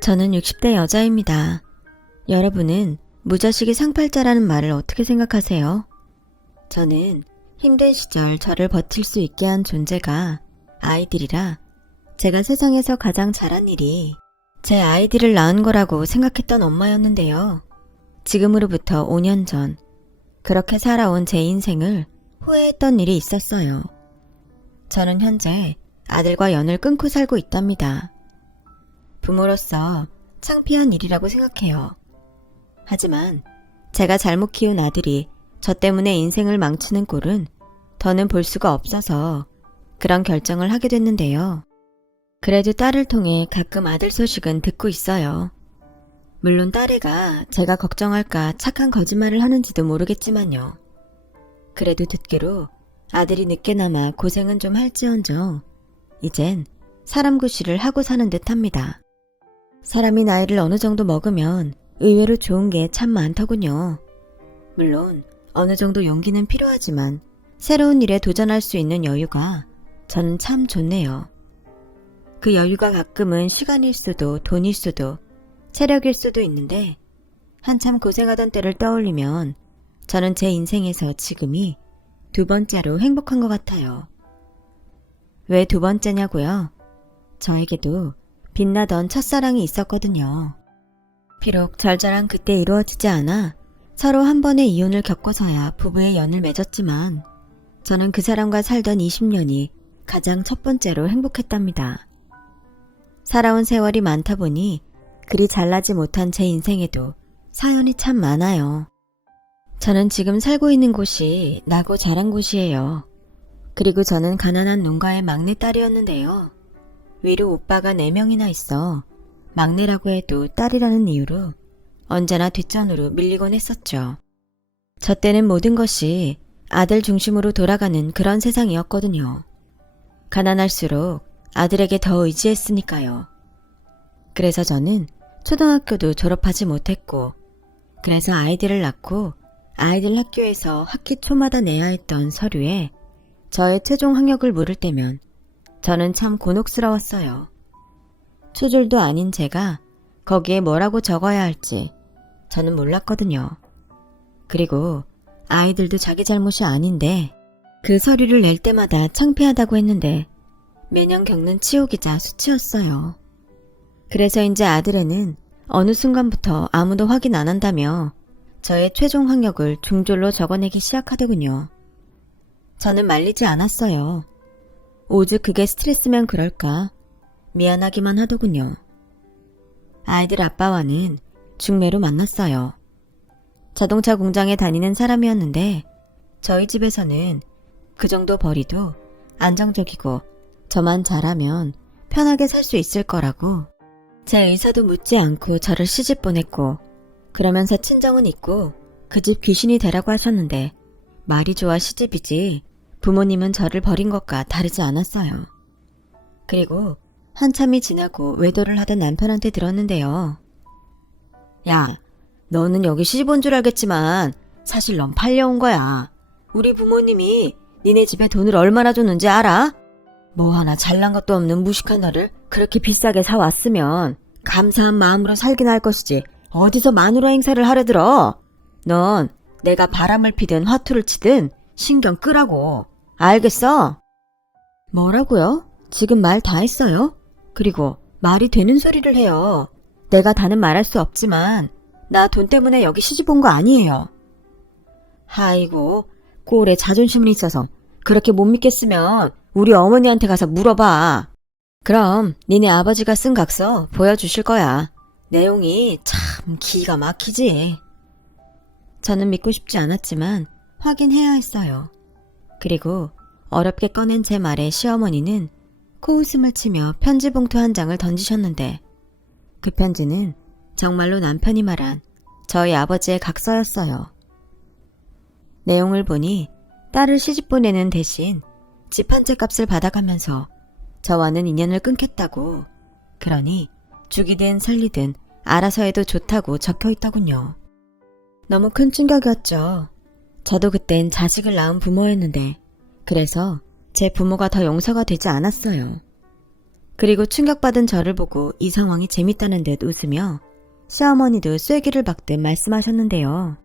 저는 60대 여자입니다. 여러분은 무자식이 상팔자라는 말을 어떻게 생각하세요? 저는 힘든 시절 저를 버틸 수 있게 한 존재가 아이들이라 제가 세상에서 가장 잘한 일이 제 아이들을 낳은 거라고 생각했던 엄마였는데요. 지금으로부터 5년 전 그렇게 살아온 제 인생을 후회했던 일이 있었어요. 저는 현재 아들과 연을 끊고 살고 있답니다. 부모로서 창피한 일이라고 생각해요. 하지만 제가 잘못 키운 아들이 저 때문에 인생을 망치는 꼴은 더는 볼 수가 없어서 그런 결정을 하게 됐는데요. 그래도 딸을 통해 가끔 아들 소식은 듣고 있어요. 물론 딸애가 제가 걱정할까 착한 거짓말을 하는지도 모르겠지만요. 그래도 듣기로 아들이 늦게나마 고생은 좀 할지언정 이젠 사람 구실을 하고 사는 듯합니다. 사람이 나이를 어느 정도 먹으면 의외로 좋은 게 참 많더군요. 물론 어느 정도 용기는 필요하지만 새로운 일에 도전할 수 있는 여유가 저는 참 좋네요. 그 여유가 가끔은 시간일 수도 돈일 수도 체력일 수도 있는데 한참 고생하던 때를 떠올리면 저는 제 인생에서 지금이 두 번째로 행복한 것 같아요. 왜 두 번째냐고요? 저에게도 빛나던 첫사랑이 있었거든요. 비록 절절한 그때 이루어지지 않아 서로 한 번의 이혼을 겪어서야 부부의 연을 맺었지만 저는 그 사람과 살던 20년이 가장 첫 번째로 행복했답니다. 살아온 세월이 많다 보니 그리 잘나지 못한 제 인생에도 사연이 참 많아요. 저는 지금 살고 있는 곳이 나고 자란 곳이에요. 그리고 저는 가난한 농가의 막내딸이었는데요. 위로 오빠가 4명이나 있어 막내라고 해도 딸이라는 이유로 언제나 뒷전으로 밀리곤 했었죠. 저 때는 모든 것이 아들 중심으로 돌아가는 그런 세상이었거든요. 가난할수록 아들에게 더 의지했으니까요. 그래서 저는 초등학교도 졸업하지 못했고 그래서 아이들을 낳고 아이들 학교에서 학기 초마다 내야 했던 서류에 저의 최종 학력을 물을 때면 저는 참 곤혹스러웠어요. 초졸도 아닌 제가 거기에 뭐라고 적어야 할지 저는 몰랐거든요. 그리고 아이들도 자기 잘못이 아닌데 그 서류를 낼 때마다 창피하다고 했는데 매년 겪는 치욕이자 수치였어요. 그래서인지 아들에는 어느 순간부터 아무도 확인 안 한다며 저의 최종 학력을 중졸로 적어내기 시작하더군요. 저는 말리지 않았어요. 오직 그게 스트레스면 그럴까 미안하기만 하더군요. 아이들 아빠와는 중매로 만났어요. 자동차 공장에 다니는 사람이었는데 저희 집에서는 그 정도 벌이도 안정적이고 저만 잘하면 편하게 살 수 있을 거라고 제 의사도 묻지 않고 저를 시집 보냈고 그러면서 친정은 있고 그 집 귀신이 되라고 하셨는데 말이 좋아 시집이지 부모님은 저를 버린 것과 다르지 않았어요. 그리고 한참이 지나고 외도를 하던 남편한테 들었는데요. 야, 너는 여기 시집 온 줄 알겠지만 사실 넌 팔려온 거야. 우리 부모님이 니네 집에 돈을 얼마나 줬는지 알아? 뭐 하나 잘난 것도 없는 무식한 너를 그렇게 비싸게 사왔으면 감사한 마음으로 살긴 할 것이지 어디서 마누라 행사를 하려 들어. 넌 내가 바람을 피든 화투를 치든 신경 끄라고. 알겠어? 뭐라고요? 지금 말 다 했어요? 그리고 말이 되는 소리를 해요. 내가 다는 말할 수 없지만 나 돈 때문에 여기 시집 온 거 아니에요. 아이고, 꼴에 자존심은 있어서 그렇게 못 믿겠으면 우리 어머니한테 가서 물어봐. 그럼 니네 아버지가 쓴 각서 보여주실 거야. 내용이 참 기가 막히지. 저는 믿고 싶지 않았지만 확인해야 했어요. 그리고 어렵게 꺼낸 제 말에 시어머니는 코웃음을 치며 편지 봉투 한 장을 던지셨는데 그 편지는 정말로 남편이 말한 저희 아버지의 각서였어요. 내용을 보니 딸을 시집 보내는 대신 집 한 채 값을 받아가면서 저와는 인연을 끊겠다고, 그러니 죽이든 살리든 알아서 해도 좋다고 적혀있더군요. 너무 큰 충격이었죠. 저도 그땐 자식을 낳은 부모였는데 그래서 제 부모가 더 용서가 되지 않았어요. 그리고 충격받은 저를 보고 이 상황이 재밌다는 듯 웃으며 시어머니도 쐐기를 박듯 말씀하셨는데요.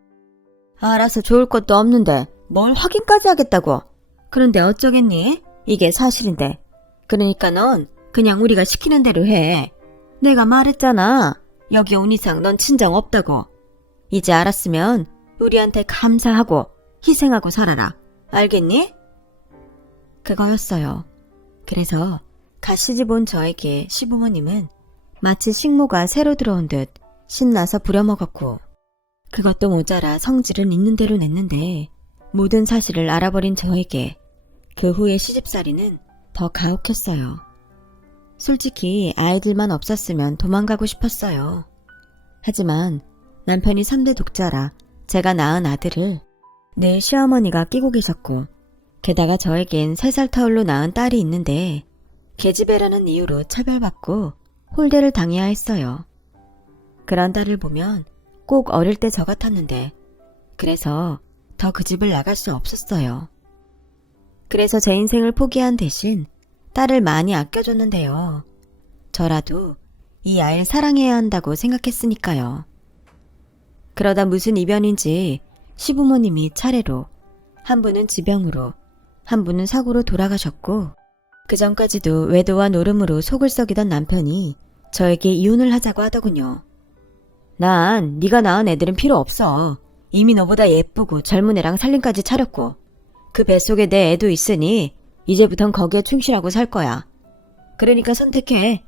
알아서 좋을 것도 없는데 뭘 확인까지 하겠다고. 그런데 어쩌겠니? 이게 사실인데. 그러니까 넌 그냥 우리가 시키는 대로 해. 내가 말했잖아. 여기 온 이상 넌 친정 없다고. 이제 알았으면 우리한테 감사하고 희생하고 살아라. 알겠니? 그거였어요. 그래서 가시집 온 저에게 시부모님은 마치 식모가 새로 들어온 듯 신나서 부려먹었고, 그것도 모자라 성질은 있는 대로 냈는데 모든 사실을 알아버린 저에게 그 후의 시집살이는 더 가혹했어요. 솔직히 아이들만 없었으면 도망가고 싶었어요. 하지만 남편이 3대 독자라 제가 낳은 아들을 늘 시어머니가 끼고 계셨고, 게다가 저에겐 3살 터울로 낳은 딸이 있는데 계집애라는 이유로 차별받고 홀대를 당해야 했어요. 그런 딸을 보면 꼭 어릴 때 저 같았는데, 그래서 더 그 집을 나갈 수 없었어요. 그래서 제 인생을 포기한 대신 딸을 많이 아껴줬는데요. 저라도 이 아이를 사랑해야 한다고 생각했으니까요. 그러다 무슨 이변인지 시부모님이 차례로, 한 분은 지병으로, 한 분은 사고로 돌아가셨고, 그 전까지도 외도와 노름으로 속을 썩이던 남편이 저에게 이혼을 하자고 하더군요. 난 네가 낳은 애들은 필요 없어. 이미 너보다 예쁘고 젊은 애랑 살림까지 차렸고, 그 뱃속에 내 애도 있으니 이제부턴 거기에 충실하고 살 거야. 그러니까 선택해.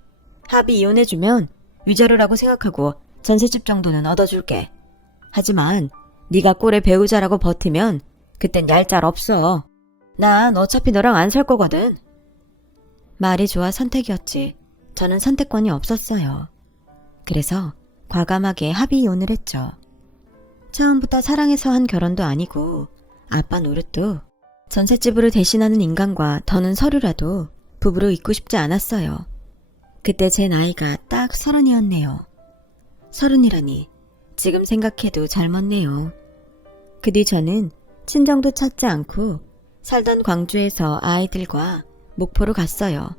합의 이혼해주면 위자료라고 생각하고 전셋집 정도는 얻어줄게. 하지만 네가 꼴의 배우자라고 버티면 그땐 얄짤 없어. 난 어차피 너랑 안 살 거거든. 말이 좋아 선택이었지 저는 선택권이 없었어요. 그래서 과감하게 합의 이혼을 했죠. 처음부터 사랑해서 한 결혼도 아니고 아빠 노릇도 전셋집으로 대신하는 인간과 더는 서류라도 부부로 있고 싶지 않았어요. 그때 제 나이가 딱 30이었네요. 30이라니 지금 생각해도 젊었네요. 그 뒤 저는 친정도 찾지 않고 살던 광주에서 아이들과 목포로 갔어요.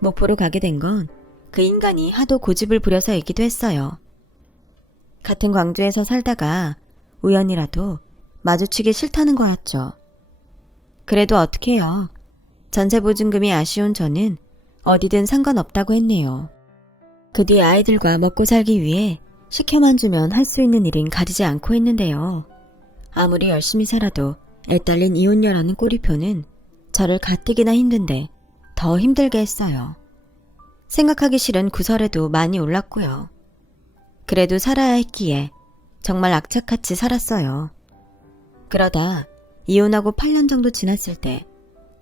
목포로 가게 된 건 그 인간이 하도 고집을 부려서이기도 했어요. 같은 광주에서 살다가 우연이라도 마주치기 싫다는 거였죠. 그래도 어떡해요. 전세보증금이 아쉬운 저는 어디든 상관없다고 했네요. 그 뒤 아이들과 먹고 살기 위해 시켜만 주면 할 수 있는 일은 가리지 않고 했는데요. 아무리 열심히 살아도 애딸린 이혼녀라는 꼬리표는 저를 가뜩이나 힘든데 더 힘들게 했어요. 생각하기 싫은 구설에도 많이 올랐고요. 그래도 살아야 했기에 정말 악착같이 살았어요. 그러다 이혼하고 8년 정도 지났을 때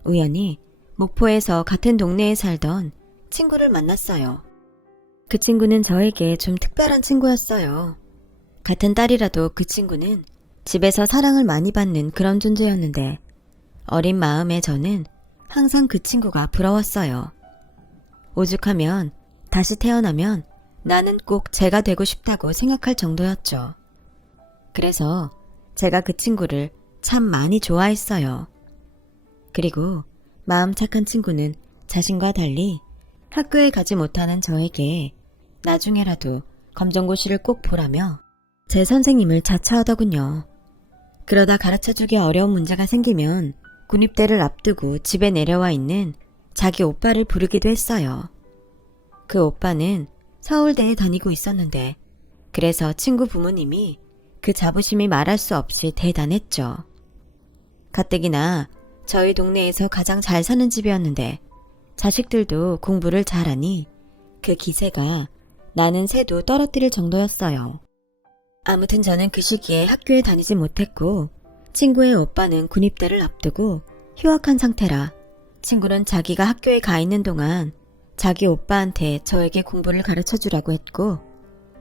우연히 목포에서 같은 동네에 살던 친구를 만났어요. 그 친구는 저에게 좀 특별한 친구였어요. 같은 딸이라도 그 친구는 집에서 사랑을 많이 받는 그런 존재였는데 어린 마음에 저는 항상 그 친구가 부러웠어요. 오죽하면 다시 태어나면 나는 꼭 제가 되고 싶다고 생각할 정도였죠. 그래서 제가 그 친구를 참 많이 좋아했어요. 그리고 마음 착한 친구는 자신과 달리 학교에 가지 못하는 저에게 나중에라도 검정고시를 꼭 보라며 제 선생님을 자처하더군요. 그러다 가르쳐주기 어려운 문제가 생기면 군입대를 앞두고 집에 내려와 있는 자기 오빠를 부르기도 했어요. 그 오빠는 서울대에 다니고 있었는데 그래서 친구 부모님이 그 자부심이 말할 수 없이 대단했죠. 가뜩이나 저희 동네에서 가장 잘 사는 집이었는데 자식들도 공부를 잘하니 그 기세가 나는 새도 떨어뜨릴 정도였어요. 아무튼 저는 그 시기에 학교에 다니지 못했고 친구의 오빠는 군입대를 앞두고 휴학한 상태라 친구는 자기가 학교에 가 있는 동안 자기 오빠한테 저에게 공부를 가르쳐주라고 했고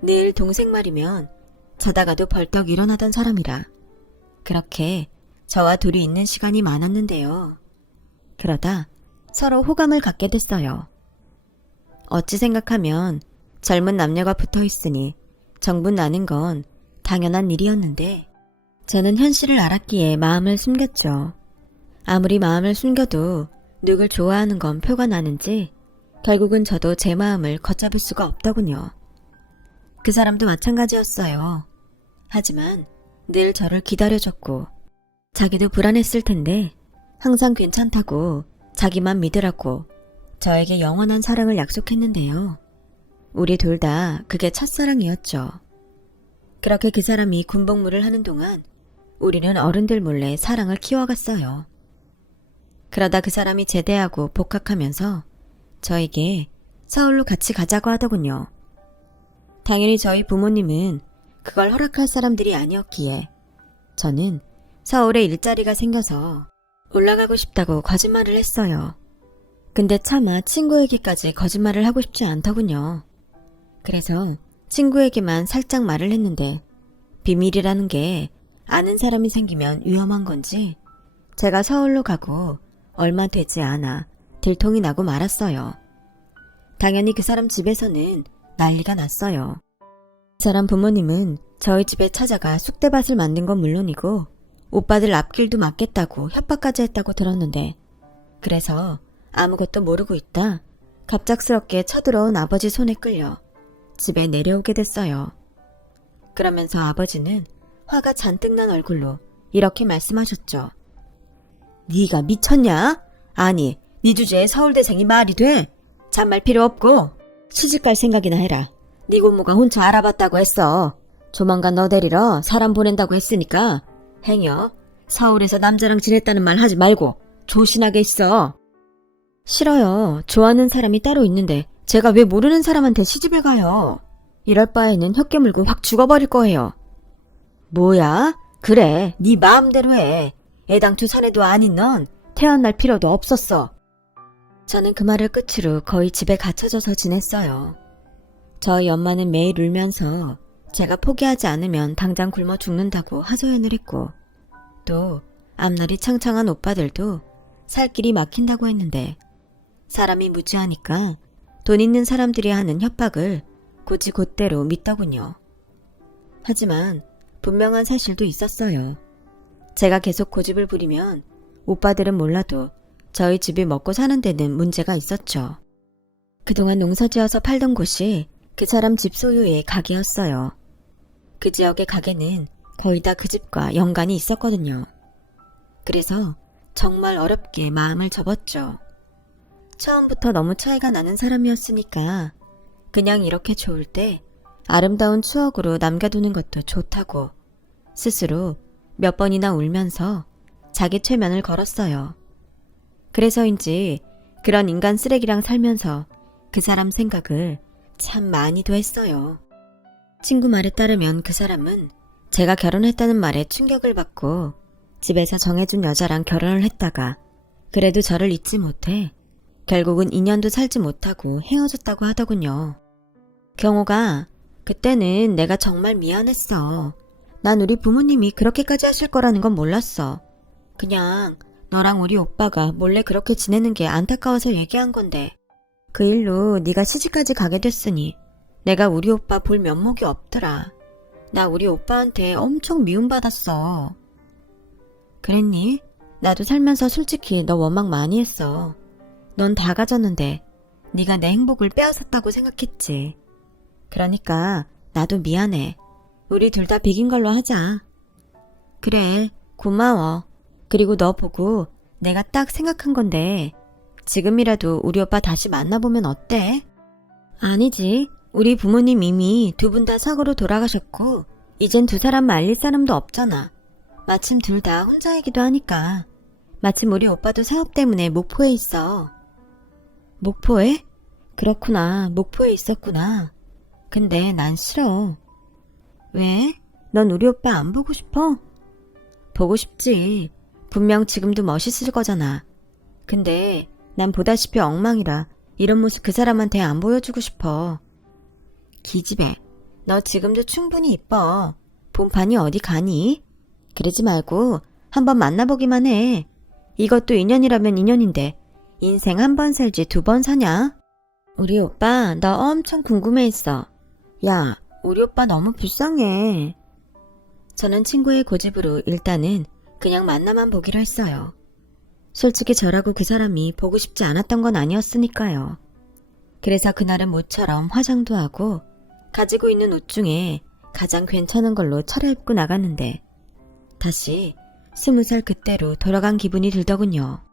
늘 동생 말이면 자다가도 벌떡 일어나던 사람이라 그렇게 저와 둘이 있는 시간이 많았는데요. 그러다 서로 호감을 갖게 됐어요. 어찌 생각하면 젊은 남녀가 붙어 있으니 정분 나는 건 당연한 일이었는데 저는 현실을 알았기에 마음을 숨겼죠. 아무리 마음을 숨겨도 누굴 좋아하는 건 표가 나는지 결국은 저도 제 마음을 걷잡을 수가 없더군요. 그 사람도 마찬가지였어요. 하지만 늘 저를 기다려줬고 자기도 불안했을 텐데 항상 괜찮다고 자기만 믿으라고 저에게 영원한 사랑을 약속했는데요. 우리 둘 다 그게 첫사랑이었죠. 그렇게 그 사람이 군복무를 하는 동안 우리는 어른들 몰래 사랑을 키워갔어요. 그러다 그 사람이 제대하고 복학하면서 저에게 서울로 같이 가자고 하더군요. 당연히 저희 부모님은 그걸 허락할 사람들이 아니었기에 저는 서울에 일자리가 생겨서 올라가고 싶다고 거짓말을 했어요. 근데 차마 친구에게까지 거짓말을 하고 싶지 않더군요. 그래서 친구에게만 살짝 말을 했는데 비밀이라는 게 아는 사람이 생기면 위험한 건지 제가 서울로 가고 얼마 되지 않아 들통이 나고 말았어요. 당연히 그 사람 집에서는 난리가 났어요. 그 사람 부모님은 저희 집에 찾아가 쑥대밭을 만든 건 물론이고 오빠들 앞길도 막겠다고 협박까지 했다고 들었는데 그래서 아무것도 모르고 있다 갑작스럽게 쳐들어온 아버지 손에 끌려 집에 내려오게 됐어요. 그러면서 아버지는 화가 잔뜩 난 얼굴로 이렇게 말씀하셨죠. 네가 미쳤냐? 아니, 네 주제에 서울대생이 말이 돼? 잔말 필요 없고 시집갈 생각이나 해라. 네 고모가 혼자 알아봤다고 했어. 조만간 너 데리러 사람 보낸다고 했으니까 행여 서울에서 남자랑 지냈다는 말 하지 말고 조신하게 있어. 싫어요. 좋아하는 사람이 따로 있는데 제가 왜 모르는 사람한테 시집을 가요. 이럴 바에는 혀 깨물고 확 죽어버릴 거예요. 뭐야? 그래, 네 마음대로 해. 애당초 사내도 아닌 넌 태어날 필요도 없었어. 저는 그 말을 끝으로 거의 집에 갇혀져서 지냈어요. 저희 엄마는 매일 울면서 제가 포기하지 않으면 당장 굶어 죽는다고 하소연을 했고 또 앞날이 창창한 오빠들도 살 길이 막힌다고 했는데 사람이 무지하니까 돈 있는 사람들이 하는 협박을 곧이곧대로 믿더군요. 하지만 분명한 사실도 있었어요. 제가 계속 고집을 부리면 오빠들은 몰라도 저희 집이 먹고 사는 데는 문제가 있었죠. 그동안 농사지어서 팔던 곳이 그 사람 집 소유의 가게였어요. 그 지역의 가게는 거의 다 그 집과 연관이 있었거든요. 그래서 정말 어렵게 마음을 접었죠. 처음부터 너무 차이가 나는 사람이었으니까 그냥 이렇게 좋을 때 아름다운 추억으로 남겨두는 것도 좋다고 스스로 몇 번이나 울면서 자기 최면을 걸었어요. 그래서인지 그런 인간 쓰레기랑 살면서 그 사람 생각을 참 많이도 했어요. 친구 말에 따르면 그 사람은 제가 결혼했다는 말에 충격을 받고 집에서 정해준 여자랑 결혼을 했다가 그래도 저를 잊지 못해 결국은 2년도 살지 못하고 헤어졌다고 하더군요. 경호가 그때는 내가 정말 미안했어. 난 우리 부모님이 그렇게까지 하실 거라는 건 몰랐어. 그냥 너랑 우리 오빠가 몰래 그렇게 지내는 게 안타까워서 얘기한 건데 그 일로 네가 시집까지 가게 됐으니 내가 우리 오빠 볼 면목이 없더라. 나 우리 오빠한테 엄청 미움받았어. 그랬니? 나도 살면서 솔직히 너 원망 많이 했어. 넌 다 가졌는데 네가 내 행복을 빼앗았다고 생각했지. 그러니까 나도 미안해. 우리 둘 다 비긴 걸로 하자. 그래, 고마워. 그리고 너 보고 내가 딱 생각한 건데 지금이라도 우리 오빠 다시 만나보면 어때? 아니지. 우리 부모님 이미 두 분 다 사고로 돌아가셨고 이젠 두 사람 말릴 사람도 없잖아. 마침 둘 다 혼자이기도 하니까. 마침 우리 오빠도 사업 때문에 목포에 있어. 목포에? 그렇구나. 목포에 있었구나. 근데 난 싫어. 왜? 넌 우리 오빠 안 보고 싶어? 보고 싶지. 분명 지금도 멋있을 거잖아. 근데 난 보다시피 엉망이라 이런 모습 그 사람한테 안 보여주고 싶어. 기집애, 너 지금도 충분히 이뻐. 본판이 어디 가니? 그러지 말고 한번 만나보기만 해. 이것도 인연이라면 인연인데 인생 한 번 살지 두 번 사냐? 우리 오빠 너 엄청 궁금해했어. 야, 우리 오빠 너무 불쌍해. 저는 친구의 고집으로 일단은 그냥 만나만 보기로 했어요. 솔직히 저라고 그 사람이 보고 싶지 않았던 건 아니었으니까요. 그래서 그날은 모처럼 화장도 하고 가지고 있는 옷 중에 가장 괜찮은 걸로 차려입고 나갔는데 다시 20살 그때로 돌아간 기분이 들더군요.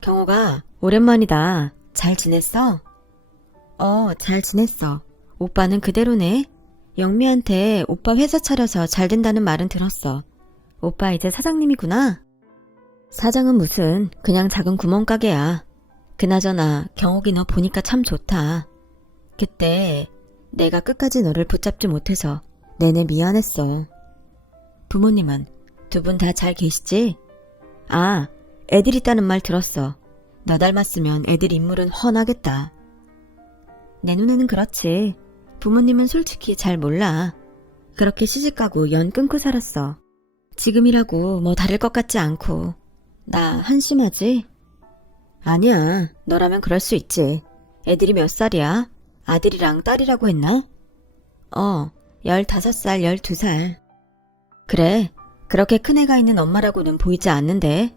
경호가 오랜만이다. 잘 지냈어? 잘 지냈어. 오빠는 그대로네. 영미한테 오빠 회사 차려서 잘 된다는 말은 들었어. 오빠 이제 사장님이구나. 사장은 무슨 그냥 작은 구멍가게야. 그나저나 경옥이 너 보니까 참 좋다. 그때 내가 끝까지 너를 붙잡지 못해서 내내 미안했어. 부모님은 두 분 다 잘 계시지? 아, 애들 있다는 말 들었어. 너 닮았으면 애들 인물은 훤하겠다. 내 눈에는 그렇지. 부모님은 솔직히 잘 몰라. 그렇게 시집가고 연 끊고 살았어. 지금이라고 뭐 다를 것 같지 않고. 나 한심하지? 아니야. 너라면 그럴 수 있지. 애들이 몇 살이야? 아들이랑 딸이라고 했나? 15살, 12살. 그래. 그렇게 큰 애가 있는 엄마라고는 보이지 않는데.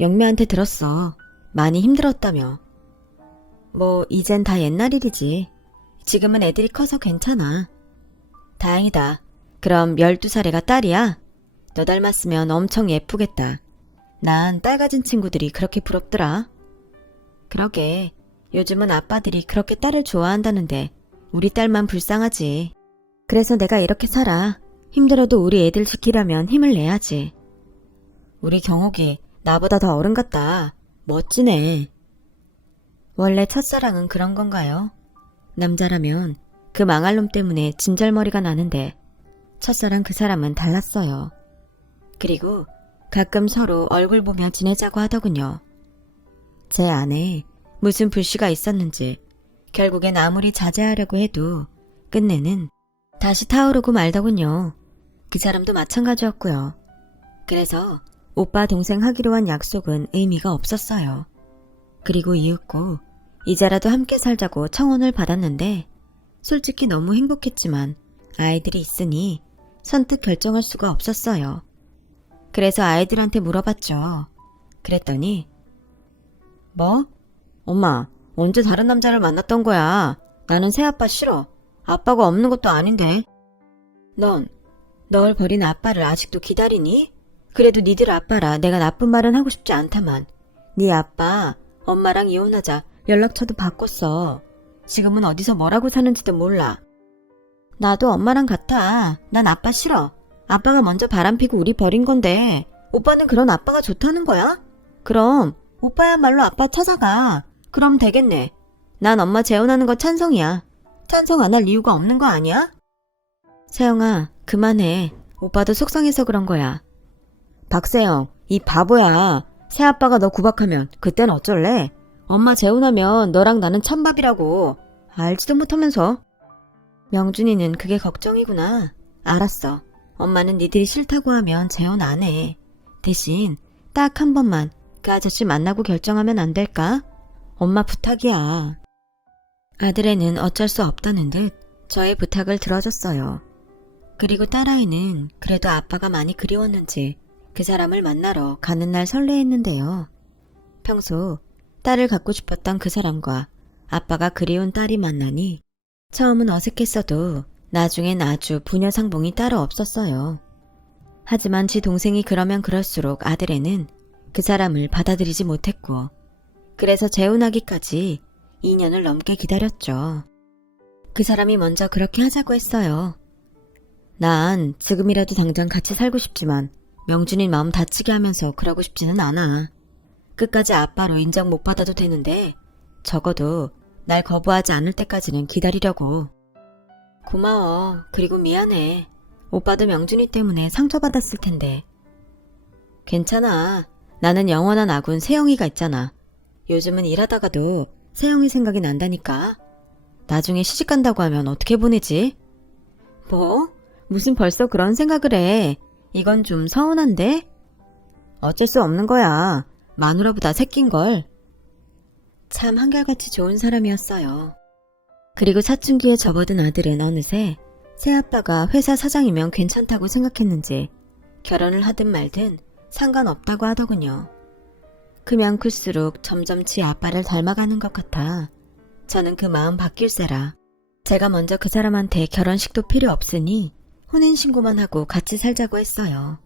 영미한테 들었어. 많이 힘들었다며. 뭐 이젠 다 옛날 일이지. 지금은 애들이 커서 괜찮아. 다행이다. 그럼 12살 애가 딸이야? 너 닮았으면 엄청 예쁘겠다. 난 딸 가진 친구들이 그렇게 부럽더라. 그러게. 요즘은 아빠들이 그렇게 딸을 좋아한다는데 우리 딸만 불쌍하지. 그래서 내가 이렇게 살아. 힘들어도 우리 애들 지키려면 힘을 내야지. 우리 경옥이 나보다 더 어른 같다. 멋지네. 원래 첫사랑은 그런 건가요? 남자라면 그 망할 놈 때문에 진절머리가 나는데 첫사랑 그 사람은 달랐어요. 그리고 가끔 서로 얼굴 보며 지내자고 하더군요. 제 안에 무슨 불씨가 있었는지 결국엔 아무리 자제하려고 해도 끝내는 다시 타오르고 말더군요. 그 사람도 마찬가지였고요. 그래서 오빠 동생 하기로 한 약속은 의미가 없었어요. 그리고 이윽고 이제라도 함께 살자고 청혼을 받았는데 솔직히 너무 행복했지만 아이들이 있으니 선뜻 결정할 수가 없었어요. 그래서 아이들한테 물어봤죠. 그랬더니 뭐? 엄마, 언제 다른 남자를 만났던 거야? 나는 새아빠 싫어. 아빠가 없는 것도 아닌데. 넌 널 버린 아빠를 아직도 기다리니? 그래도 니들 아빠라 내가 나쁜 말은 하고 싶지 않다만 네 아빠 엄마랑 이혼하자 연락처도 바꿨어. 지금은 어디서 뭐라고 사는지도 몰라. 나도 엄마랑 같아. 난 아빠 싫어. 아빠가 먼저 바람피고 우리 버린 건데 오빠는 그런 아빠가 좋다는 거야? 그럼 오빠야말로 아빠 찾아가. 그럼 되겠네. 난 엄마 재혼하는 거 찬성이야. 찬성 안 할 이유가 없는 거 아니야? 세영아, 그만해. 오빠도 속상해서 그런 거야. 박세영, 이 바보야. 새아빠가 너 구박하면 그땐 어쩔래? 엄마 재혼하면 너랑 나는 찬밥이라고. 알지도 못하면서. 명준이는 그게 걱정이구나. 알았어. 엄마는 니들이 싫다고 하면 재혼 안 해. 대신 딱 한 번만 그 아저씨 만나고 결정하면 안 될까? 엄마 부탁이야. 아들애는 어쩔 수 없다는 듯 저의 부탁을 들어줬어요. 그리고 딸아이는 그래도 아빠가 많이 그리웠는지 그 사람을 만나러 가는 날 설레했는데요. 평소 딸을 갖고 싶었던 그 사람과 아빠가 그리운 딸이 만나니 처음은 어색했어도 나중엔 아주 부녀상봉이 따로 없었어요. 하지만 지 동생이 그러면 그럴수록 아들애는 그 사람을 받아들이지 못했고 그래서 재혼하기까지 2년을 넘게 기다렸죠. 그 사람이 먼저 그렇게 하자고 했어요. 난 지금이라도 당장 같이 살고 싶지만 명준이 마음 다치게 하면서 그러고 싶지는 않아. 끝까지 아빠로 인정 못 받아도 되는데 적어도 날 거부하지 않을 때까지는 기다리려고. 고마워. 그리고 미안해. 오빠도 명준이 때문에 상처받았을 텐데. 괜찮아. 나는 영원한 아군 세영이가 있잖아. 요즘은 일하다가도 세영이 생각이 난다니까. 나중에 시집간다고 하면 어떻게 보내지? 뭐? 무슨 벌써 그런 생각을 해. 이건 좀 서운한데? 어쩔 수 없는 거야. 마누라보다 새낀걸. 참 한결같이 좋은 사람이었어요. 그리고 사춘기에 접어든 아들은 어느새 새아빠가 회사 사장이면 괜찮다고 생각했는지 결혼을 하든 말든 상관없다고 하더군요. 크면 클수록 점점 지 아빠를 닮아가는 것 같아 저는 그 마음 바뀔세라. 제가 먼저 그 사람한테 결혼식도 필요 없으니 혼인신고만 하고 같이 살자고 했어요.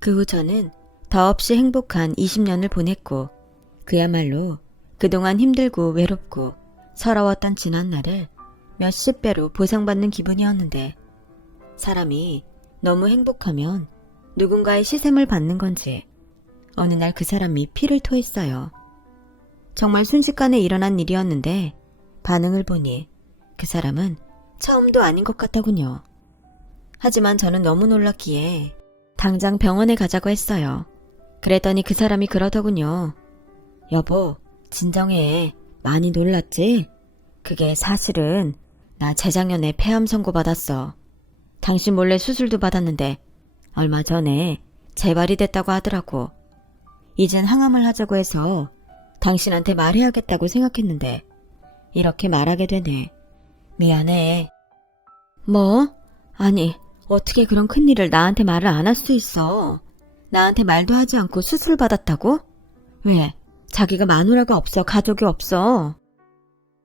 그 후 저는 더없이 행복한 20년을 보냈고 그야말로 그동안 힘들고 외롭고 서러웠던 지난날을 몇십 배로 보상받는 기분이었는데 사람이 너무 행복하면 누군가의 시샘을 받는 건지 어느 날 그 사람이 피를 토했어요. 정말 순식간에 일어난 일이었는데 반응을 보니 그 사람은 처음도 아닌 것 같더군요. 하지만 저는 너무 놀랐기에 당장 병원에 가자고 했어요. 그랬더니 그 사람이 그러더군요. 여보, 진정해. 많이 놀랐지? 그게 사실은 나 재작년에 폐암 선고받았어. 당신 몰래 수술도 받았는데 얼마 전에 재발이 됐다고 하더라고. 이젠 항암을 하자고 해서 당신한테 말해야겠다고 생각했는데 이렇게 말하게 되네. 미안해. 뭐? 아니, 어떻게 그런 큰일을 나한테 말을 안 할 수 있어? 나한테 말도 하지 않고 수술 받았다고? 왜? 자기가 마누라가 없어, 가족이 없어?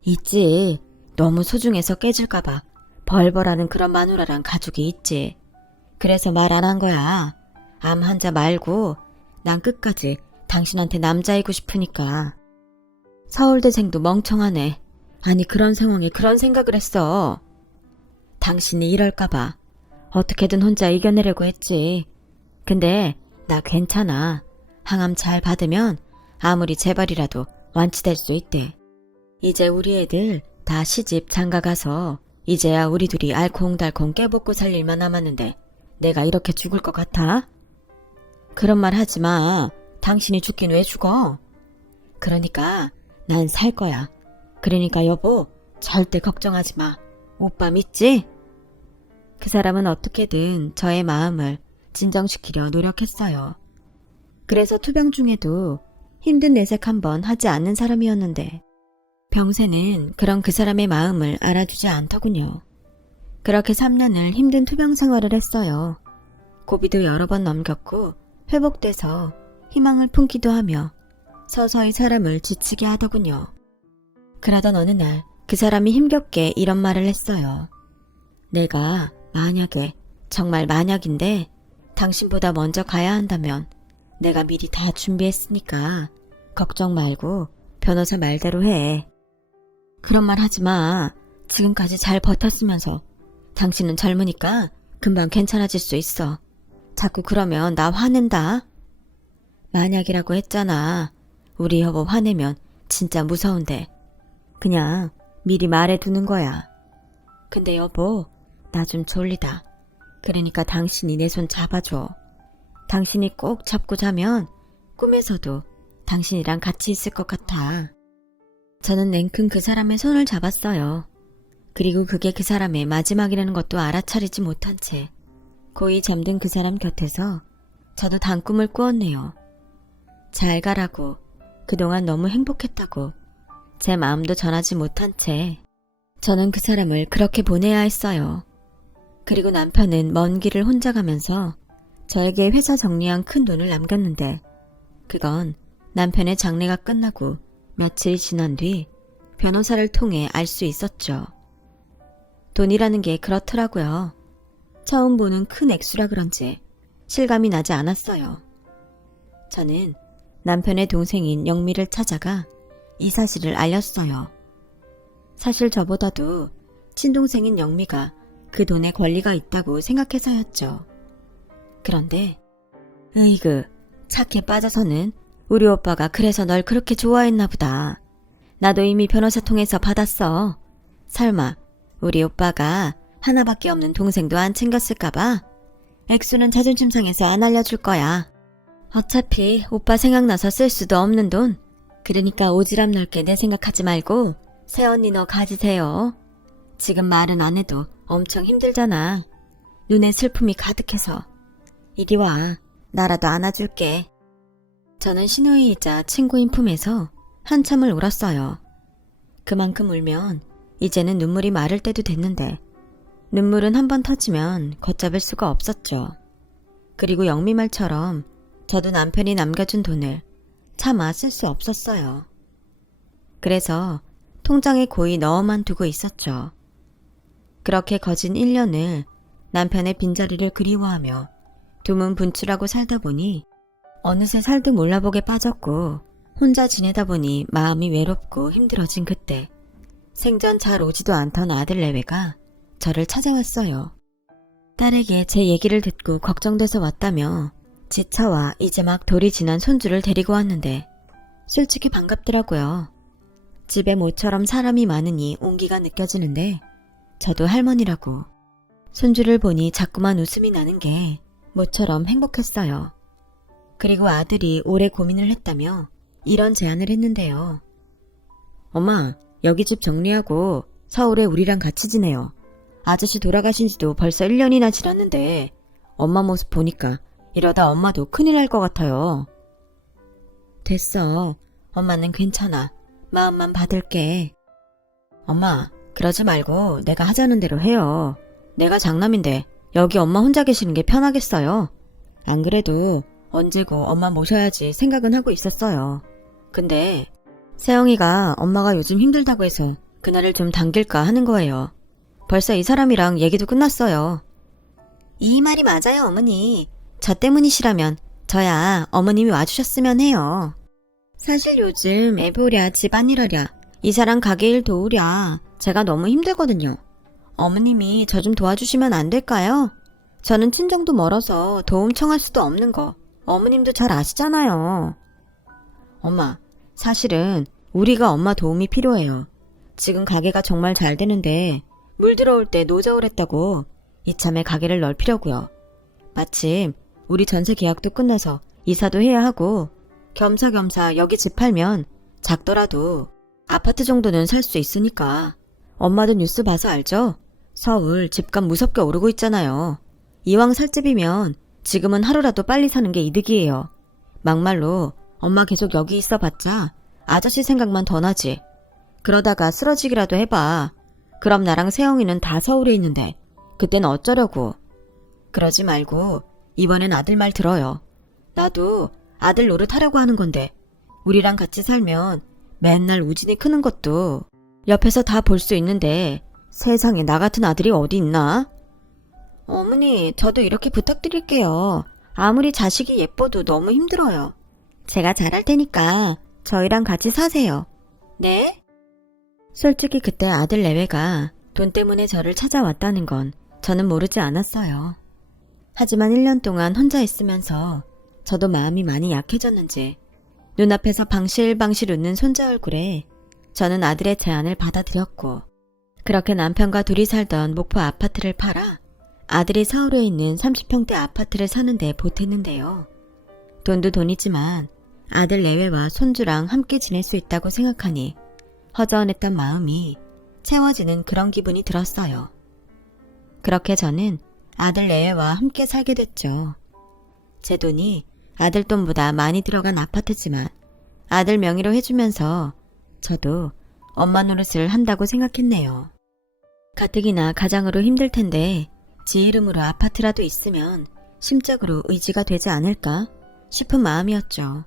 있지. 너무 소중해서 깨질까봐 벌벌하는 그런 마누라랑 가족이 있지. 그래서 말 안 한 거야. 암 환자 말고 난 끝까지 당신한테 남자이고 싶으니까. 서울대생도 멍청하네. 아니 그런 상황에 그런 생각을 했어. 당신이 이럴까봐 어떻게든 혼자 이겨내려고 했지. 근데 나 괜찮아. 항암 잘 받으면 아무리 재발이라도 완치될 수 있대. 이제 우리 애들 다 시집 장가가서 이제야 우리 둘이 알콩달콩 깨볶고 살 일만 남았는데 내가 이렇게 죽을 것 같아? 그런 말 하지 마. 당신이 죽긴 왜 죽어? 그러니까 난 살 거야. 그러니까 여보, 절대 걱정하지 마. 오빠 믿지? 그 사람은 어떻게든 저의 마음을 진정시키려 노력했어요. 그래서 투병 중에도 힘든 내색 한번 하지 않는 사람이었는데 병세는 그런 그 사람의 마음을 알아주지 않더군요. 그렇게 3년을 힘든 투병 생활을 했어요. 고비도 여러 번 넘겼고 회복돼서 희망을 품기도 하며 서서히 사람을 지치게 하더군요. 그러던 어느 날 그 사람이 힘겹게 이런 말을 했어요. 내가 만약에, 정말 만약인데 당신보다 먼저 가야 한다면 내가 미리 다 준비했으니까 걱정 말고 변호사 말대로 해. 그런 말 하지 마. 지금까지 잘 버텼으면서 당신은 젊으니까 금방 괜찮아질 수 있어. 자꾸 그러면 나 화낸다. 만약이라고 했잖아. 우리 여보 화내면 진짜 무서운데. 그냥 미리 말해두는 거야. 근데 여보, 나 좀 졸리다. 그러니까 당신이 내 손 잡아줘. 당신이 꼭 잡고 자면 꿈에서도 당신이랑 같이 있을 것 같아. 저는 냉큼 그 사람의 손을 잡았어요. 그리고 그게 그 사람의 마지막이라는 것도 알아차리지 못한 채 고이 잠든 그 사람 곁에서 저도 단꿈을 꾸었네요. 잘 가라고, 그동안 너무 행복했다고 제 마음도 전하지 못한 채 저는 그 사람을 그렇게 보내야 했어요. 그리고 남편은 먼 길을 혼자 가면서 저에게 회사 정리한 큰 돈을 남겼는데 그건 남편의 장례가 끝나고 며칠 지난 뒤 변호사를 통해 알 수 있었죠. 돈이라는 게 그렇더라고요. 처음 보는 큰 액수라 그런지 실감이 나지 않았어요. 저는 남편의 동생인 영미를 찾아가 이 사실을 알렸어요. 사실 저보다도 친동생인 영미가 그 돈에 권리가 있다고 생각해서였죠. 그런데 으이그, 착해 빠져서는 우리 오빠가 그래서 널 그렇게 좋아했나 보다. 나도 이미 변호사 통해서 받았어. 설마 우리 오빠가 하나밖에 없는 동생도 안 챙겼을까봐? 액수는 자존심 상해서 안 알려줄 거야. 어차피 오빠 생각나서 쓸 수도 없는 돈. 그러니까 오지랖 넓게 내 생각하지 말고 새언니 너 가지세요. 지금 말은 안 해도 엄청 힘들잖아. 눈에 슬픔이 가득해서. 이리 와. 나라도 안아줄게. 저는 시누이이자 친구인 품에서 한참을 울었어요. 그만큼 울면 이제는 눈물이 마를 때도 됐는데 눈물은 한번 터지면 걷잡을 수가 없었죠. 그리고 영미 말처럼 저도 남편이 남겨준 돈을 차마 쓸 수 없었어요. 그래서 통장에 고이 넣어만 두고 있었죠. 그렇게 거진 1년을 남편의 빈자리를 그리워하며 두문 분출하고 살다 보니 어느새 살도 몰라보게 빠졌고 혼자 지내다 보니 마음이 외롭고 힘들어진 그때 생전 잘 오지도 않던 아들 내외가 저를 찾아왔어요. 딸에게 제 얘기를 듣고 걱정돼서 왔다며 지 차와 이제 막 돌이 지난 손주를 데리고 왔는데 솔직히 반갑더라고요. 집에 모처럼 사람이 많으니 온기가 느껴지는데 저도 할머니라고 손주를 보니 자꾸만 웃음이 나는 게 모처럼 행복했어요. 그리고 아들이 오래 고민을 했다며 이런 제안을 했는데요. 엄마, 여기 집 정리하고 서울에 우리랑 같이 지내요. 아저씨 돌아가신 지도 벌써 1년이나 지났는데 엄마 모습 보니까 이러다 엄마도 큰일 날 것 같아요. 됐어. 엄마는 괜찮아. 마음만 받을게. 엄마, 그러지 말고 내가 하자는 대로 해요. 내가 장남인데 여기 엄마 혼자 계시는 게 편하겠어요. 안 그래도 언제고 엄마 모셔야지 생각은 하고 있었어요. 근데 세영이가 엄마가 요즘 힘들다고 해서 그날을 좀 당길까 하는 거예요. 벌써 이 사람이랑 얘기도 끝났어요. 이 말이 맞아요, 어머니. 저 때문이시라면 저야 어머님이 와주셨으면 해요. 사실 요즘 애 보랴 집안일 하랴 이 사람 가게 일 도우랴 제가 너무 힘들거든요. 어머님이 저 좀 도와주시면 안 될까요? 저는 친정도 멀어서 도움 청할 수도 없는 거 어머님도 잘 아시잖아요. 엄마, 사실은 우리가 엄마 도움이 필요해요. 지금 가게가 정말 잘 되는데 물 들어올 때 노저울 했다고 이참에 가게를 넓히려고요. 마침 우리 전세 계약도 끝나서 이사도 해야 하고 겸사겸사 여기 집 팔면 작더라도 아파트 정도는 살 수 있으니까. 엄마도 뉴스 봐서 알죠? 서울 집값 무섭게 오르고 있잖아요. 이왕 살 집이면 지금은 하루라도 빨리 사는 게 이득이에요. 막말로 엄마 계속 여기 있어봤자 아저씨 생각만 더 나지. 그러다가 쓰러지기라도 해봐. 그럼 나랑 세영이는 다 서울에 있는데 그땐 어쩌려고. 그러지 말고 이번엔 아들 말 들어요. 나도 아들 노릇하려고 하는 건데 우리랑 같이 살면 맨날 우진이 크는 것도 옆에서 다 볼 수 있는데 세상에 나 같은 아들이 어디 있나? 어머니, 저도 이렇게 부탁드릴게요. 아무리 자식이 예뻐도 너무 힘들어요. 제가 잘할 테니까 저희랑 같이 사세요. 네? 솔직히 그때 아들 내외가 돈 때문에 저를 찾아왔다는 건 저는 모르지 않았어요. 하지만 1년 동안 혼자 있으면서 저도 마음이 많이 약해졌는지 눈앞에서 방실방실 웃는 손자 얼굴에 저는 아들의 제안을 받아들였고 그렇게 남편과 둘이 살던 목포 아파트를 팔아 아들이 서울에 있는 30평대 아파트를 사는데 보탰는데요. 돈도 돈이지만 아들 내외와 손주랑 함께 지낼 수 있다고 생각하니 허전했던 마음이 채워지는 그런 기분이 들었어요. 그렇게 저는 아들 내외와 함께 살게 됐죠. 제 돈이 아들 돈보다 많이 들어간 아파트지만 아들 명의로 해주면서 저도 엄마 노릇을 한다고 생각했네요. 가뜩이나 가장으로 힘들 텐데 지 이름으로 아파트라도 있으면 심적으로 의지가 되지 않을까 싶은 마음이었죠.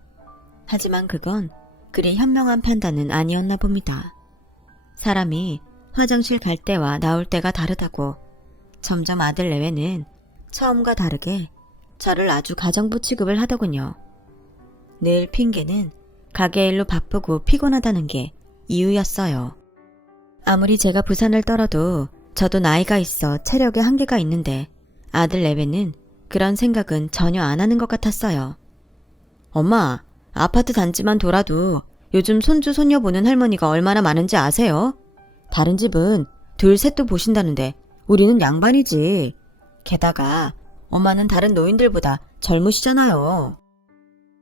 하지만 그건 그리 현명한 판단은 아니었나 봅니다. 사람이 화장실 갈 때와 나올 때가 다르다고 점점 아들 내외는 처음과 다르게 저를 아주 가정부 취급을 하더군요. 늘 핑계는 가게 일로 바쁘고 피곤하다는 게 이유였어요. 아무리 제가 부산을 떨어도 저도 나이가 있어 체력에 한계가 있는데 아들 내외는 그런 생각은 전혀 안 하는 것 같았어요. 엄마, 아파트 단지만 돌아도 요즘 손주 손녀 보는 할머니가 얼마나 많은지 아세요? 다른 집은 둘 셋도 보신다는데 우리는 양반이지. 게다가 엄마는 다른 노인들보다 젊으시잖아요.